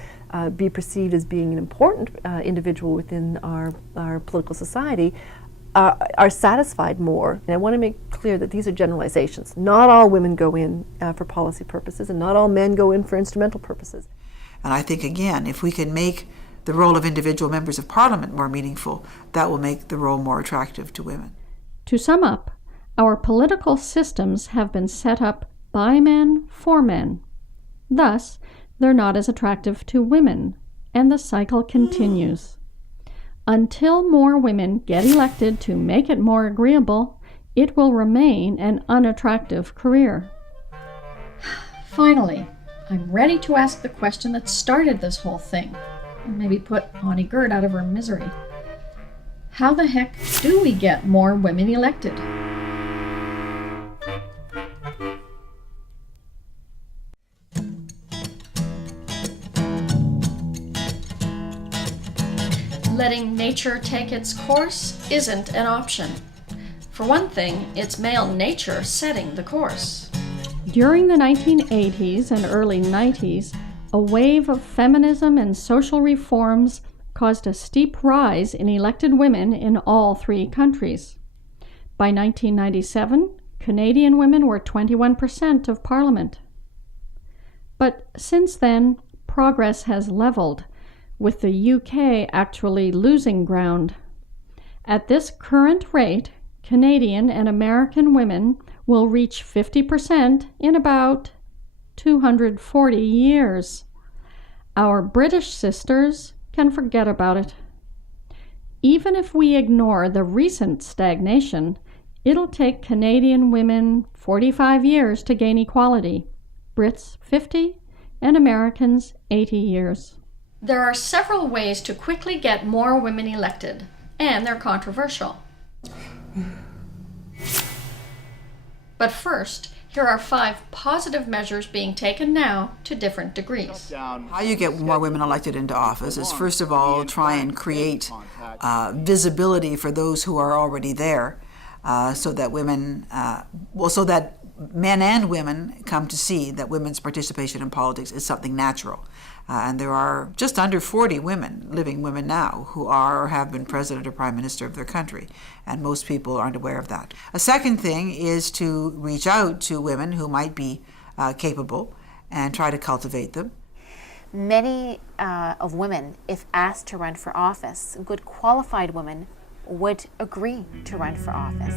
be perceived as being an important individual within our political society are satisfied more. And I want to make clear that these are generalizations. Not all women go in for policy purposes, and not all men go in for instrumental purposes. And I think, again, if we can make the role of individual members of parliament more meaningful, that will make the role more attractive to women. To sum up, our political systems have been set up by men for men. Thus, they're not as attractive to women, and the cycle continues. Until more women get elected to make it more agreeable, it will remain an unattractive career. Finally, I'm ready to ask the question that started this whole thing, and maybe put Auntie Gert out of her misery. How the heck do we get more women elected? Letting nature take its course isn't an option. For one thing, it's male nature setting the course. During the 1980s and early 90s, a wave of feminism and social reforms caused a steep rise in elected women in all three countries. By 1997, Canadian women were 21% of Parliament. But since then, progress has leveled, with the UK actually losing ground. At this current rate, Canadian and American women will reach 50% in about 240 years. Our British sisters can forget about it. Even if we ignore the recent stagnation, it'll take Canadian women 45 years to gain equality, Brits 50, and Americans 80 years. There are several ways to quickly get more women elected, and they're controversial. But first, here are 5 positive measures being taken now to different degrees. How you get more women elected into office is, first of all, try and create visibility for those who are already there, so that women, so that men and women come to see that women's participation in politics is something natural. And there are just under 40 living women now, who are or have been president or prime minister of their country, and most people aren't aware of that. A second thing is to reach out to women who might be capable and try to cultivate them. Many of women, if asked to run for office, good qualified women would agree to run for office.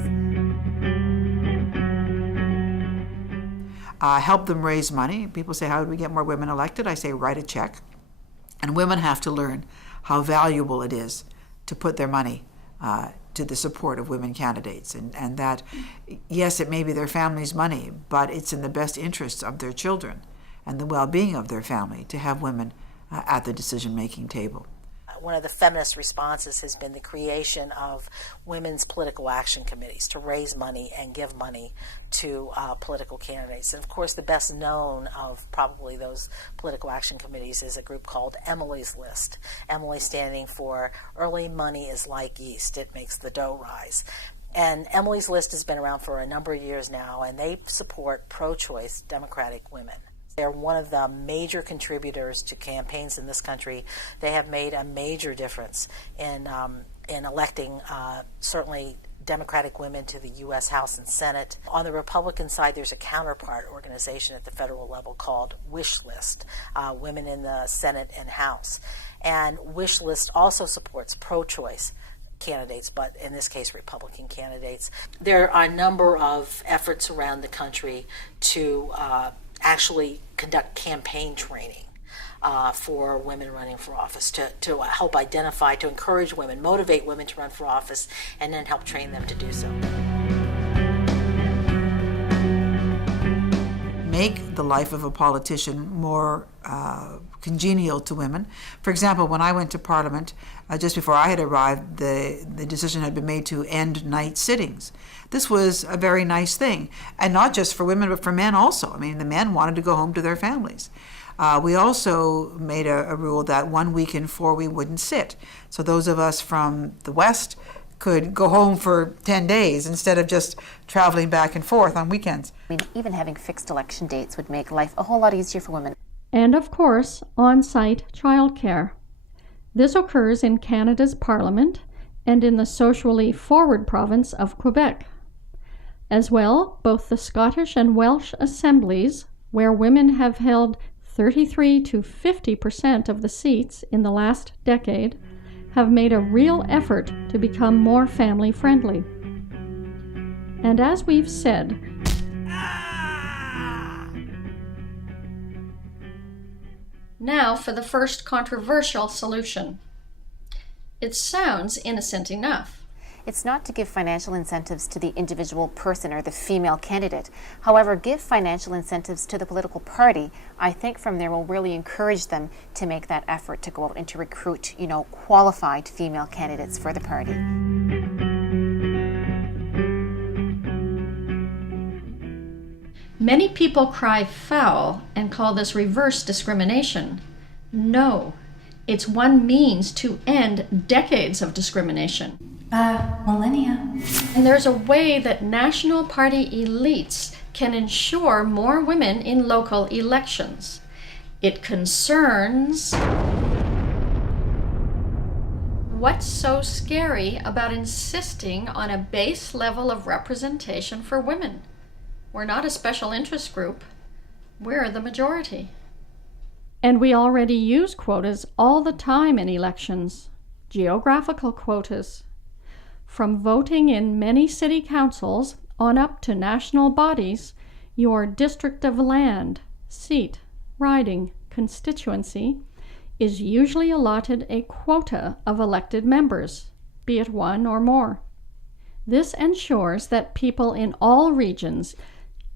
Help them raise money. People say, how do we get more women elected? I say, write a check. And women have to learn how valuable it is to put their money to the support of women candidates. And that, yes, it may be their family's money, but it's in the best interests of their children and the well-being of their family to have women at the decision-making table. One of the feminist responses has been the creation of women's political action committees to raise money and give money to political candidates. And of course, the best known of probably those political action committees is a group called Emily's List. Emily standing for Early Money is Like Yeast. It makes the dough rise. And Emily's List has been around for a number of years now, and they support pro-choice Democratic women. They're one of the major contributors to campaigns in this country. They have made a major difference in electing certainly Democratic women to the U.S. House and Senate. On the Republican side, there's a counterpart organization at the federal level called Wish List, Women in the Senate and House. And Wish List also supports pro-choice candidates, but in this case, Republican candidates. There are a number of efforts around the country to actually conduct campaign training for women running for office, to help identify, to encourage women, motivate women to run for office, and then help train them to do so. Make the life of a politician more congenial to women. For example, when I went to Parliament, just before I had arrived, the decision had been made to end night sittings. This was a very nice thing, and not just for women, but for men also. I mean, the men wanted to go home to their families. We also made a rule that 1 week in 4 we wouldn't sit. So those of us from the West could go home for 10 days instead of just traveling back and forth on weekends. I mean, even having fixed election dates would make life a whole lot easier for women. And of course, on-site childcare. This occurs in Canada's Parliament and in the socially forward province of Quebec. As well, both the Scottish and Welsh assemblies, where women have held 33 to 50% of the seats in the last decade, have made a real effort to become more family-friendly. And as we've said, now for the first controversial solution. It sounds innocent enough. It's not to give financial incentives to the individual person or the female candidate. However, give financial incentives to the political party. I think from there will really encourage them to make that effort to go out and to recruit, qualified female candidates for the party. Many people cry foul and call this reverse discrimination. No, it's one means to end decades of discrimination. Millennia. And there's a way that national party elites can ensure more women in local elections. It concerns... What's so scary about insisting on a base level of representation for women? We're not a special interest group. We're the majority. And we already use quotas all the time in elections. Geographical quotas. From voting in many city councils on up to national bodies, your district of land, seat, riding, constituency is usually allotted a quota of elected members, be it one or more. This ensures that people in all regions,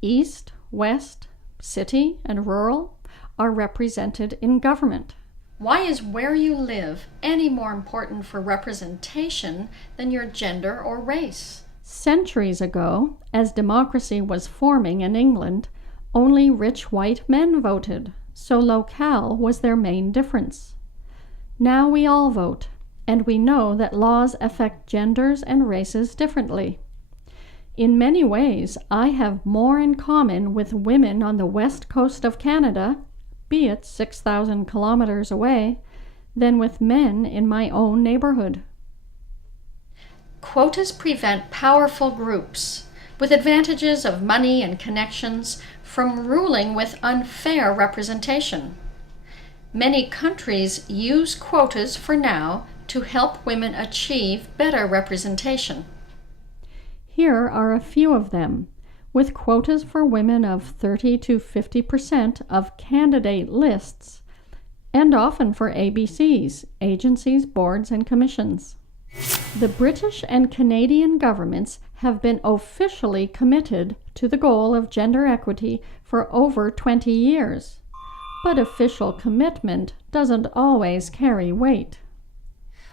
east, west, city, and rural, are represented in government. Why is where you live any more important for representation than your gender or race? Centuries ago, as democracy was forming in England, only rich white men voted, so locale was their main difference. Now we all vote, and we know that laws affect genders and races differently. In many ways, I have more in common with women on the west coast of Canada, be it 6,000 kilometers away, than with men in my own neighborhood. Quotas prevent powerful groups with advantages of money and connections from ruling with unfair representation. Many countries use quotas for now to help women achieve better representation. Here are a few of them, with quotas for women of 30 to 50% of candidate lists, and often for ABCs, agencies, boards, and commissions. The British and Canadian governments have been officially committed to the goal of gender equity for over 20 years, but official commitment doesn't always carry weight.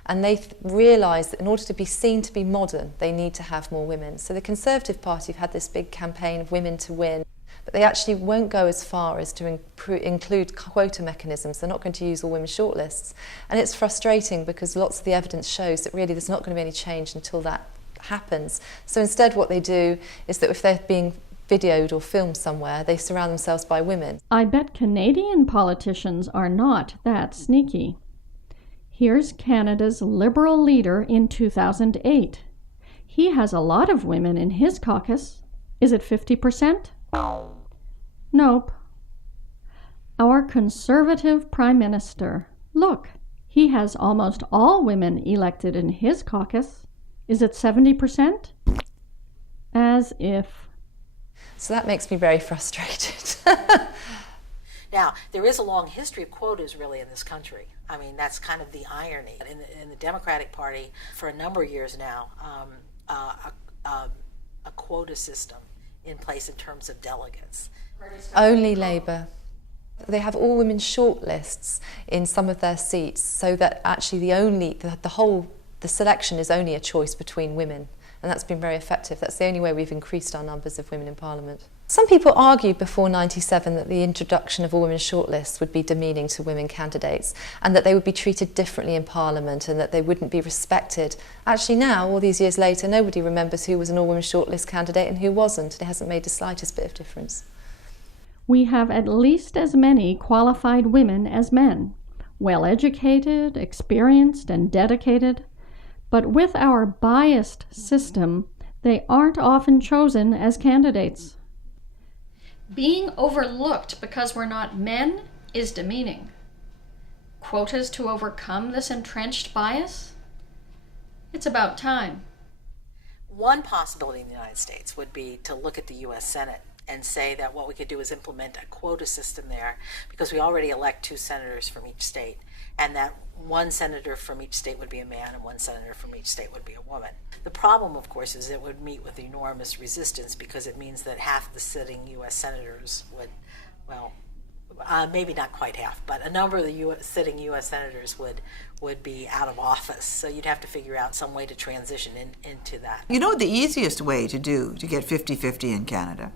And they realise that in order to be seen to be modern, they need to have more women. So the Conservative Party have had this big campaign of women to win, but they actually won't go as far as to include quota mechanisms. They're not going to use all women shortlists. And it's frustrating because lots of the evidence shows that really there's not going to be any change until that happens. So instead what they do is that if they're being videoed or filmed somewhere, they surround themselves by women. I bet Canadian politicians are not that sneaky. Here's Canada's Liberal leader in 2008. He has a lot of women in his caucus. Is it 50%? Nope. Our Conservative Prime Minister. Look, he has almost all women elected in his caucus. Is it 70%? As if. So that makes me very frustrated. Now, there is a long history of quotas really in this country. I mean, that's kind of the irony. In the Democratic Party, for a number of years now, a quota system in place in terms of delegates. Only Labour. They have all women shortlists in some of their seats, so that actually the selection is only a choice between women, and that's been very effective. That's the only way we've increased our numbers of women in Parliament. Some people argued before 97 that the introduction of all women shortlists would be demeaning to women candidates and that they would be treated differently in Parliament and that they wouldn't be respected. Actually now, all these years later, nobody remembers who was an all women shortlist candidate and who wasn't. It hasn't made the slightest bit of difference. We have at least as many qualified women as men, well-educated, experienced, and dedicated. But with our biased system, they aren't often chosen as candidates. Being overlooked because we're not men is demeaning. Quotas to overcome this entrenched bias? It's about time. One possibility in the United States would be to look at the U.S. Senate and say that what we could do is implement a quota system there, because we already elect 2 senators from each state, and that 1 senator from each state would be a man and 1 senator from each state would be a woman. The problem, of course, is it would meet with enormous resistance, because it means that half the sitting U.S. senators would, maybe not quite half, but a number of the sitting U.S. senators would be out of office. So you'd have to figure out some way to transition into that. You know, the easiest way to get 50-50 in Canada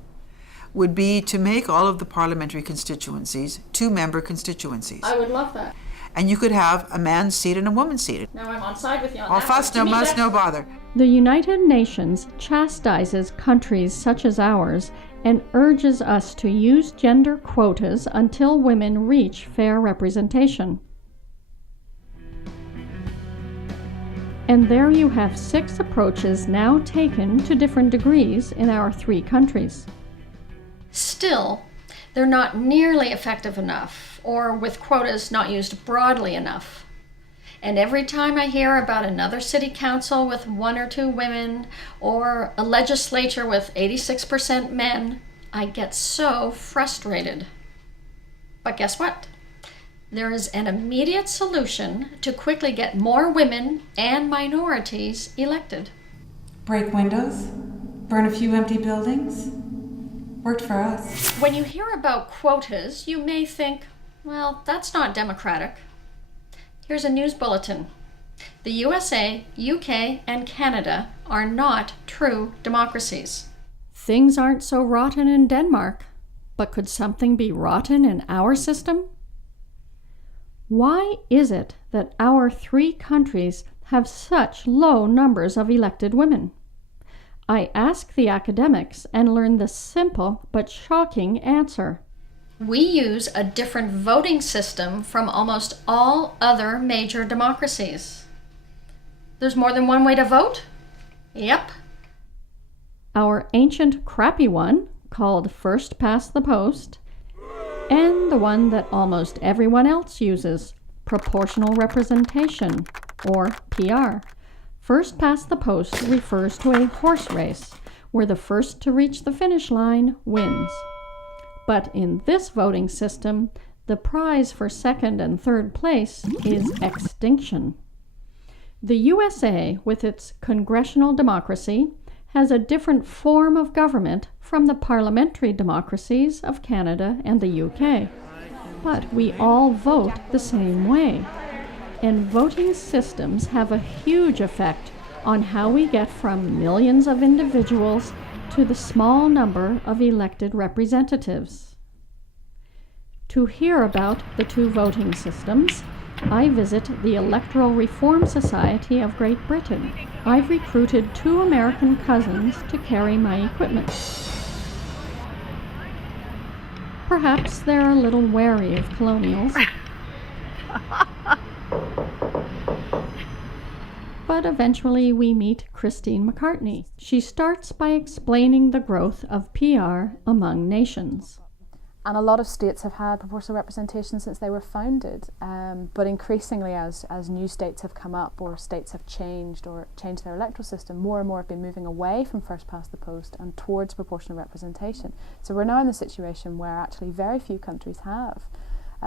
would be to make all of the parliamentary constituencies 2-member constituencies. I would love that. And you could have a man's seat and a woman's seat. Now I'm on side with you on All that. fuss, no muss, no bother. The United Nations chastises countries such as ours and urges us to use gender quotas until women reach fair representation. And there you have 6 approaches now taken to different degrees in our 3 countries. Still, they're not nearly effective enough, or with quotas not used broadly enough. And every time I hear about another city council with 1 or 2 women, or a legislature with 86% men, I get so frustrated. But guess what? There is an immediate solution to quickly get more women and minorities elected. Break windows? Burn a few empty buildings? Worked for us. When you hear about quotas, you may think, well, that's not democratic. Here's a news bulletin. The USA, UK, and Canada are not true democracies. Things aren't so rotten in Denmark, but could something be rotten in our system? Why is it that our 3 countries have such low numbers of elected women? I ask the academics and learn the simple but shocking answer. We use a different voting system from almost all other major democracies. There's more than one way to vote? Yep. Our ancient crappy one, called first past the post, and the one that almost everyone else uses, proportional representation, or PR. First past the post refers to a horse race, where the first to reach the finish line wins. But in this voting system, the prize for second and third place is extinction. The USA, with its congressional democracy, has a different form of government from the parliamentary democracies of Canada and the UK. But we all vote the same way. And voting systems have a huge effect on how we get from millions of individuals to the small number of elected representatives. To hear about the two voting systems, I visit the Electoral Reform Society of Great Britain. I've recruited 2 American cousins to carry my equipment. Perhaps they're a little wary of colonials. But eventually we meet Christine McCartney. She starts by explaining the growth of PR among nations. And a lot of states have had proportional representation since they were founded, but increasingly as new states have come up or states have changed their electoral system, more and more have been moving away from first past the post and towards proportional representation. So we're now in the situation where actually very few countries have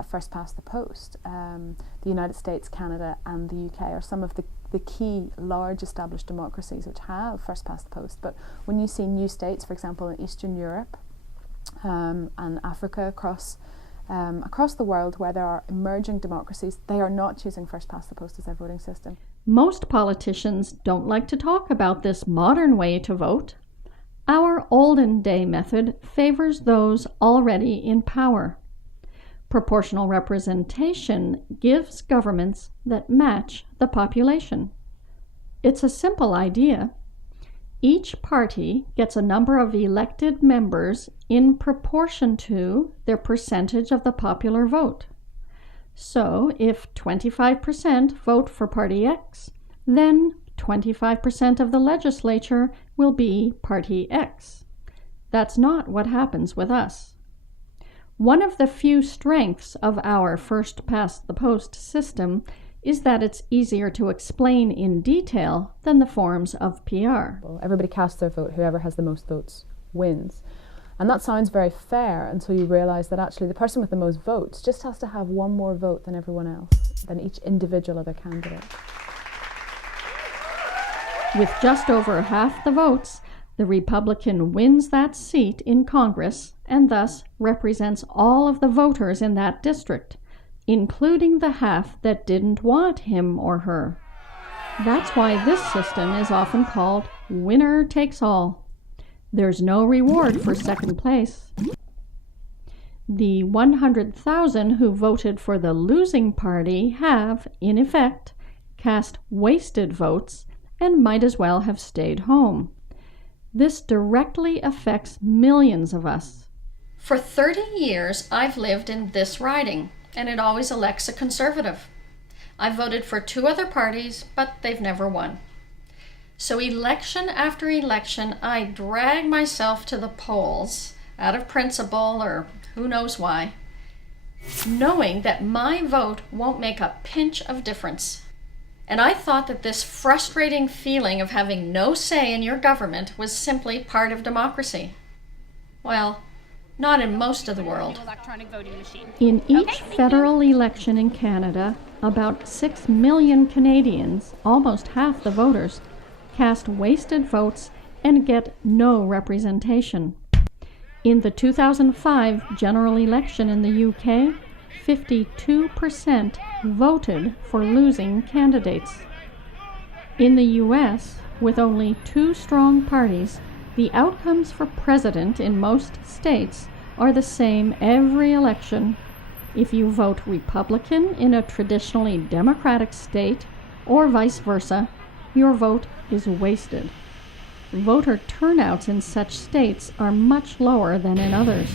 first past the post. The United States, Canada and the UK are some of the key large established democracies which have first past the post. But when you see new states, for example in Eastern Europe, and Africa, across the world where there are emerging democracies, they are not choosing first past the post as their voting system. Most politicians don't like to talk about this modern way to vote. Our olden day method favors those already in power. Proportional representation gives governments that match the population. It's a simple idea. Each party gets a number of elected members in proportion to their percentage of the popular vote. So, if 25% vote for Party X, then 25% of the legislature will be Party X. That's not what happens with us. One of the few strengths of our first-past-the-post system is that it's easier to explain in detail than the forms of PR. Everybody casts their vote. Whoever has the most votes wins. And that sounds very fair until you realise that actually the person with the most votes just has to have one more vote than everyone else, than each individual other candidate. With just over half the votes, the Republican wins that seat in Congress and thus represents all of the voters in that district, including the half that didn't want him or her. That's why this system is often called winner takes all. There's no reward for second place. The 100,000 who voted for the losing party have, in effect, cast wasted votes and might as well have stayed home. This directly affects millions of us. For 30 years, I've lived in this riding, and it always elects a conservative. I've voted for 2 other parties, but they've never won. So election after election, I drag myself to the polls, out of principle or who knows why, knowing that my vote won't make a pinch of difference. And I thought that this frustrating feeling of having no say in your government was simply part of democracy. Well, not in most of the world. In each federal election in Canada, about 6 million Canadians, almost half the voters, cast wasted votes and get no representation. In the 2005 general election in the UK, 52% voted for losing candidates. In the US, with only 2 strong parties, the outcomes for president in most states are the same every election. If you vote Republican in a traditionally Democratic state, or vice versa, your vote is wasted. voter turnouts in such states are much lower than in others.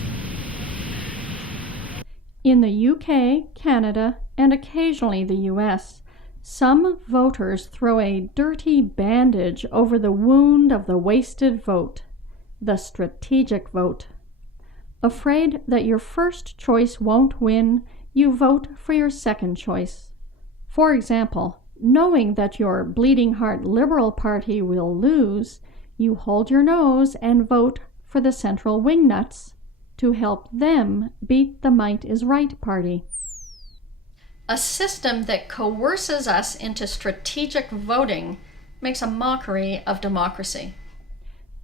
In the UK, Canada, and occasionally the US, some voters throw a dirty bandage over the wound of the wasted vote, the strategic vote. Afraid that your first choice won't win, you vote for your second choice. For example, knowing that your bleeding heart Liberal Party will lose, you hold your nose and vote for the central wingnuts to help them beat the Might is Right Party. A system that coerces us into strategic voting makes a mockery of democracy.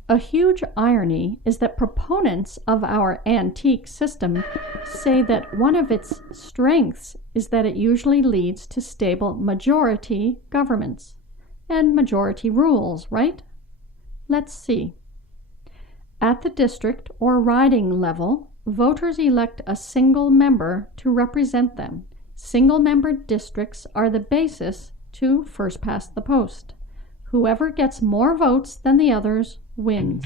A huge irony is that proponents of our antique system say that one of its strengths is that it usually leads to stable majority governments and majority rules, right? Let's see. At the district or riding level, voters elect a single member to represent them. Single-member districts are the basis to first past the post. Whoever gets more votes than the others wins.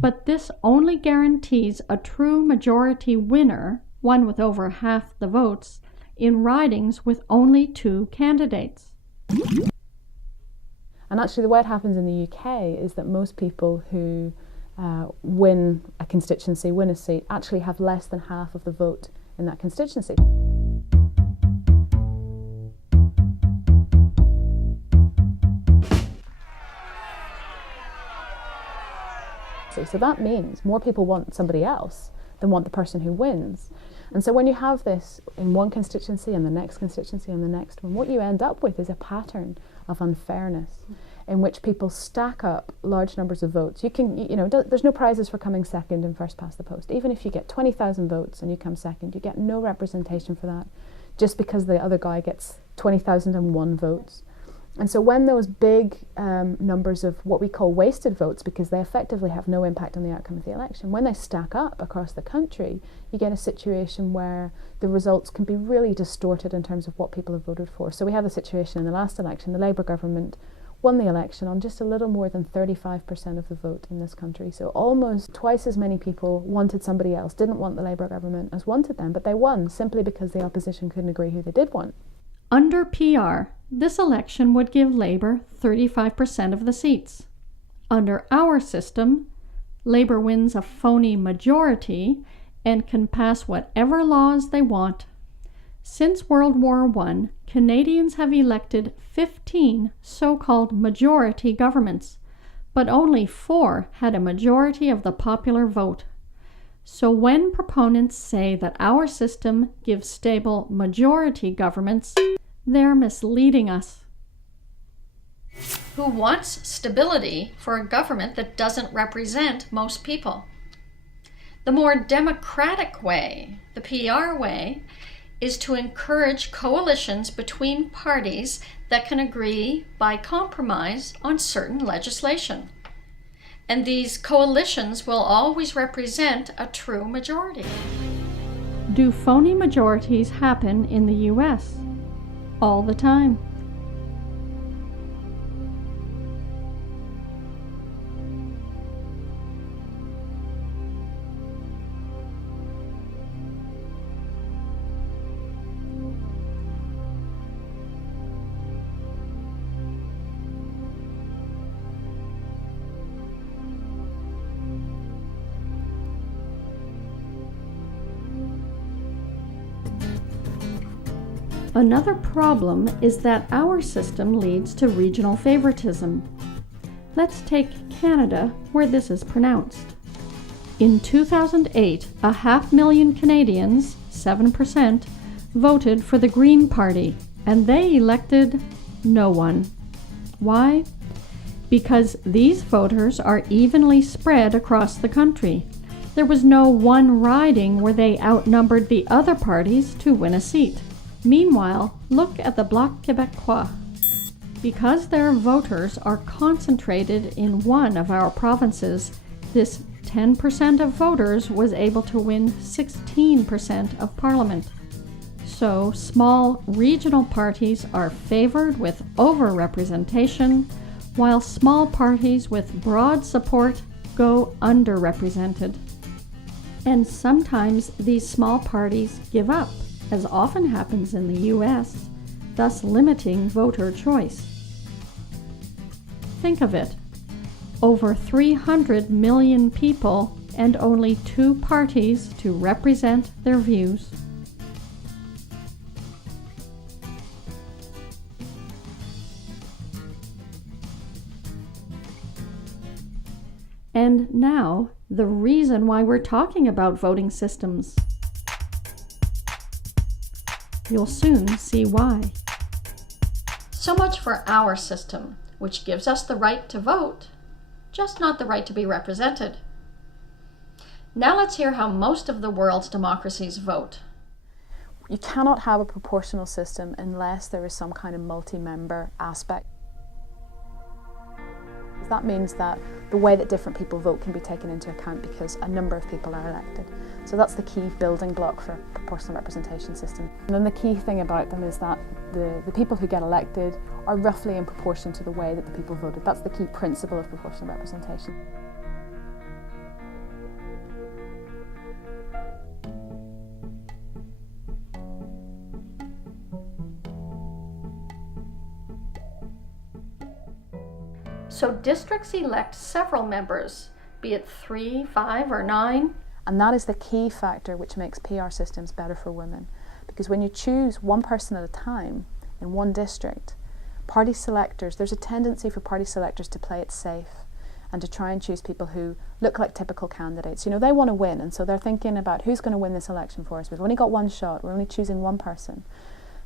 But this only guarantees a true majority winner, one with over half the votes, in ridings with only 2 candidates. And actually the way it happens in the UK is that most people who win a constituency, win a seat, actually have less than half of the vote in that constituency. So that means more people want somebody else than want the person who wins. And so when you have this in one constituency and the next constituency and the next one, what you end up with is a pattern of unfairness in which people stack up large numbers of votes. There's no prizes for coming second and first past the post. Even if you get 20,000 votes and you come second, you get no representation for that just because the other guy gets 20,001 votes. And so when those big numbers of what we call wasted votes, because they effectively have no impact on the outcome of the election, when they stack up across the country, you get a situation where the results can be really distorted in terms of what people have voted for. So we have a situation in the last election. The Labour government won the election on just a little more than 35% of the vote in this country. So almost twice as many people wanted somebody else, didn't want the Labour government, as wanted them, but they won simply because the opposition couldn't agree who they did want. Under PR, this election would give Labour 35% of the seats. Under our system, Labour wins a phony majority and can pass whatever laws they want. Since World War I, Canadians have elected 15 so-called majority governments, but only 4 had a majority of the popular vote. So when proponents say that our system gives stable majority governments, they're misleading us. Who wants stability for a government that doesn't represent most people? The more democratic way, the PR way, is to encourage coalitions between parties that can agree by compromise on certain legislation. And these coalitions will always represent a true majority. Do phony majorities happen in the US? All the time. Another problem is that our system leads to regional favoritism. Let's take Canada, where this is pronounced. In 2008, 500,000 Canadians, 7%, voted for the Green Party, and they elected no one. Why? Because these voters are evenly spread across the country. There was no one riding where they outnumbered the other parties to win a seat. Meanwhile, look at the Bloc Québécois. Because their voters are concentrated in one of our provinces, this 10% of voters was able to win 16% of Parliament. So small regional parties are favored with overrepresentation, while small parties with broad support go underrepresented. And sometimes these small parties give up, as often happens in the US, thus limiting voter choice. Think of it. Over 300 million people and only 2 parties to represent their views. And now, the reason why we're talking about voting systems. You'll soon see why. So much for our system, which gives us the right to vote, just not the right to be represented. Now let's hear how most of the world's democracies vote. You cannot have a proportional system unless there is some kind of multi-member aspect. That means that the way that different people vote can be taken into account because a number of people are elected. So that's the key building block for a proportional representation system. And then the key thing about them is that the people who get elected are roughly in proportion to the way that the people voted. That's the key principle of proportional representation. So districts elect several members, be it 3, 5, or 9. And that is the key factor which makes PR systems better for women. Because when you choose one person at a time in one district, party selectors, there's a tendency for party selectors to play it safe and to try and choose people who look like typical candidates. You know, they want to win, and so they're thinking about who's going to win this election for us. We've only got one shot, we're only choosing one person.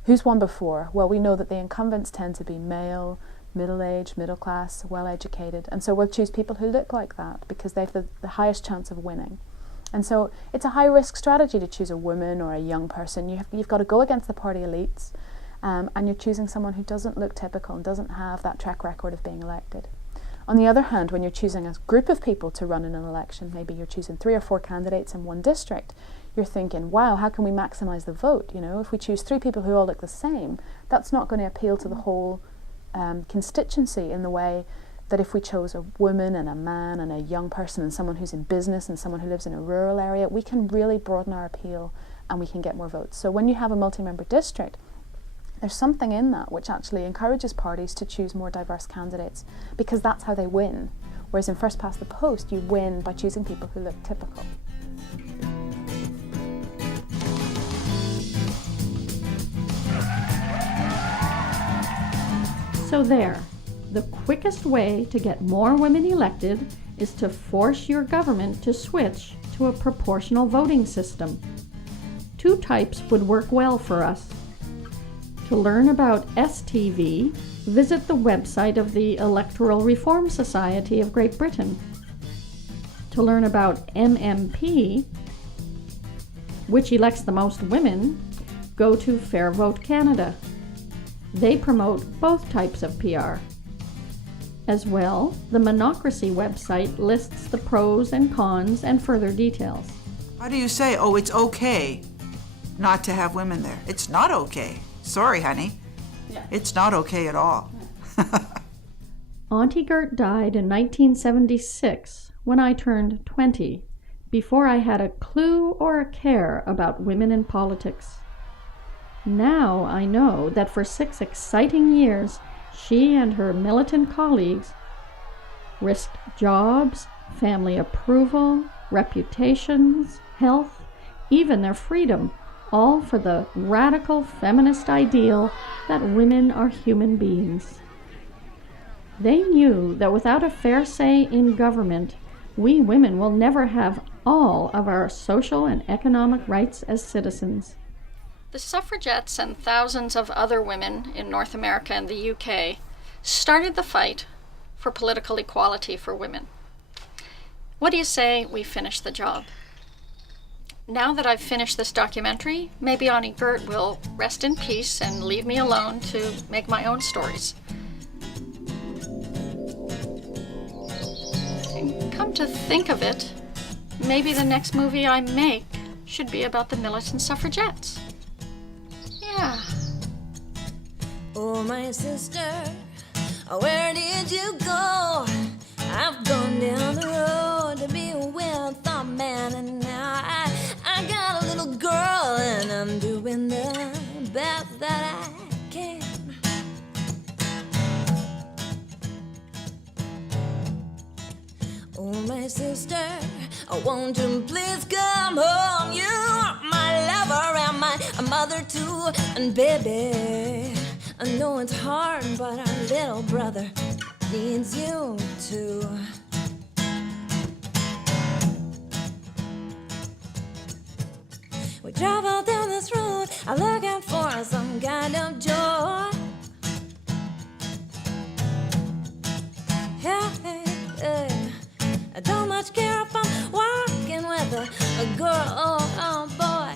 Who's won before? Well, we know that the incumbents tend to be male, middle-aged, middle-class, well-educated, and so we'll choose people who look like that because they have the highest chance of winning. And so it's a high-risk strategy to choose a woman or a young person. You've got to go against the party elites, and you're choosing someone who doesn't look typical and doesn't have that track record of being elected. On the other hand, when you're choosing a group of people to run in an election, maybe you're choosing 3 or 4 candidates in one district, you're thinking, wow, how can we maximize the vote? You know, if we choose 3 people who all look the same, that's not going to appeal to the whole constituency in the way that if we chose a woman and a man and a young person and someone who's in business and someone who lives in a rural area, we can really broaden our appeal and we can get more votes. So when you have a multi-member district, there's something in that which actually encourages parties to choose more diverse candidates because that's how they win. Whereas in first past the post, you win by choosing people who look typical. So there, the quickest way to get more women elected is to force your government to switch to a proportional voting system. 2 types would work well for us. To learn about STV, visit the website of the Electoral Reform Society of Great Britain. To learn about MMP, which elects the most women, go to Fair Vote Canada. They promote both types of PR. As well, the Menocracy website lists the pros and cons and further details. How do you say, oh, it's okay not to have women there? It's not okay. Sorry, honey. Yeah. It's not okay at all. Auntie Gert died in 1976 when I turned 20, before I had a clue or a care about women in politics. Now I know that for 6 exciting years, she and her militant colleagues risked jobs, family approval, reputations, health, even their freedom, all for the radical feminist ideal that women are human beings. They knew that without a fair say in government, we women will never have all of our social and economic rights as citizens. The suffragettes and thousands of other women in North America and the UK started the fight for political equality for women. What do you say we finish the job? Now that I've finished this documentary, maybe Auntie Gert will rest in peace and leave me alone to make my own stories. And come to think of it, maybe the next movie I make should be about the militant suffragettes. Yeah. Oh, my sister, Where did you go? I've gone down the road to be with a man, and now I got a little girl, and I'm doing the best that I can. Oh, my sister, won't you please come home? You are my lover and my mother too. And baby, I know it's hard, but our little brother needs you too. We travel down this road, looking for some kind of joy. Hey, I don't much care if I'm walking with a girl or a boy.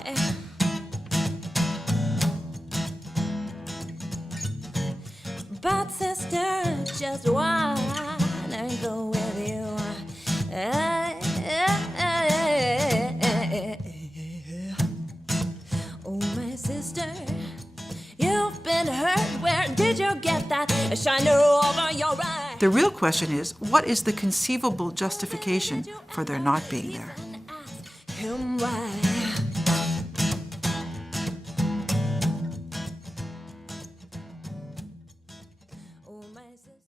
But sister, just wanna go with you. Oh, my sister, you've been hurt. Where did you get that shiner over your eye? The real question is, what is the conceivable justification for their not being there? Him why?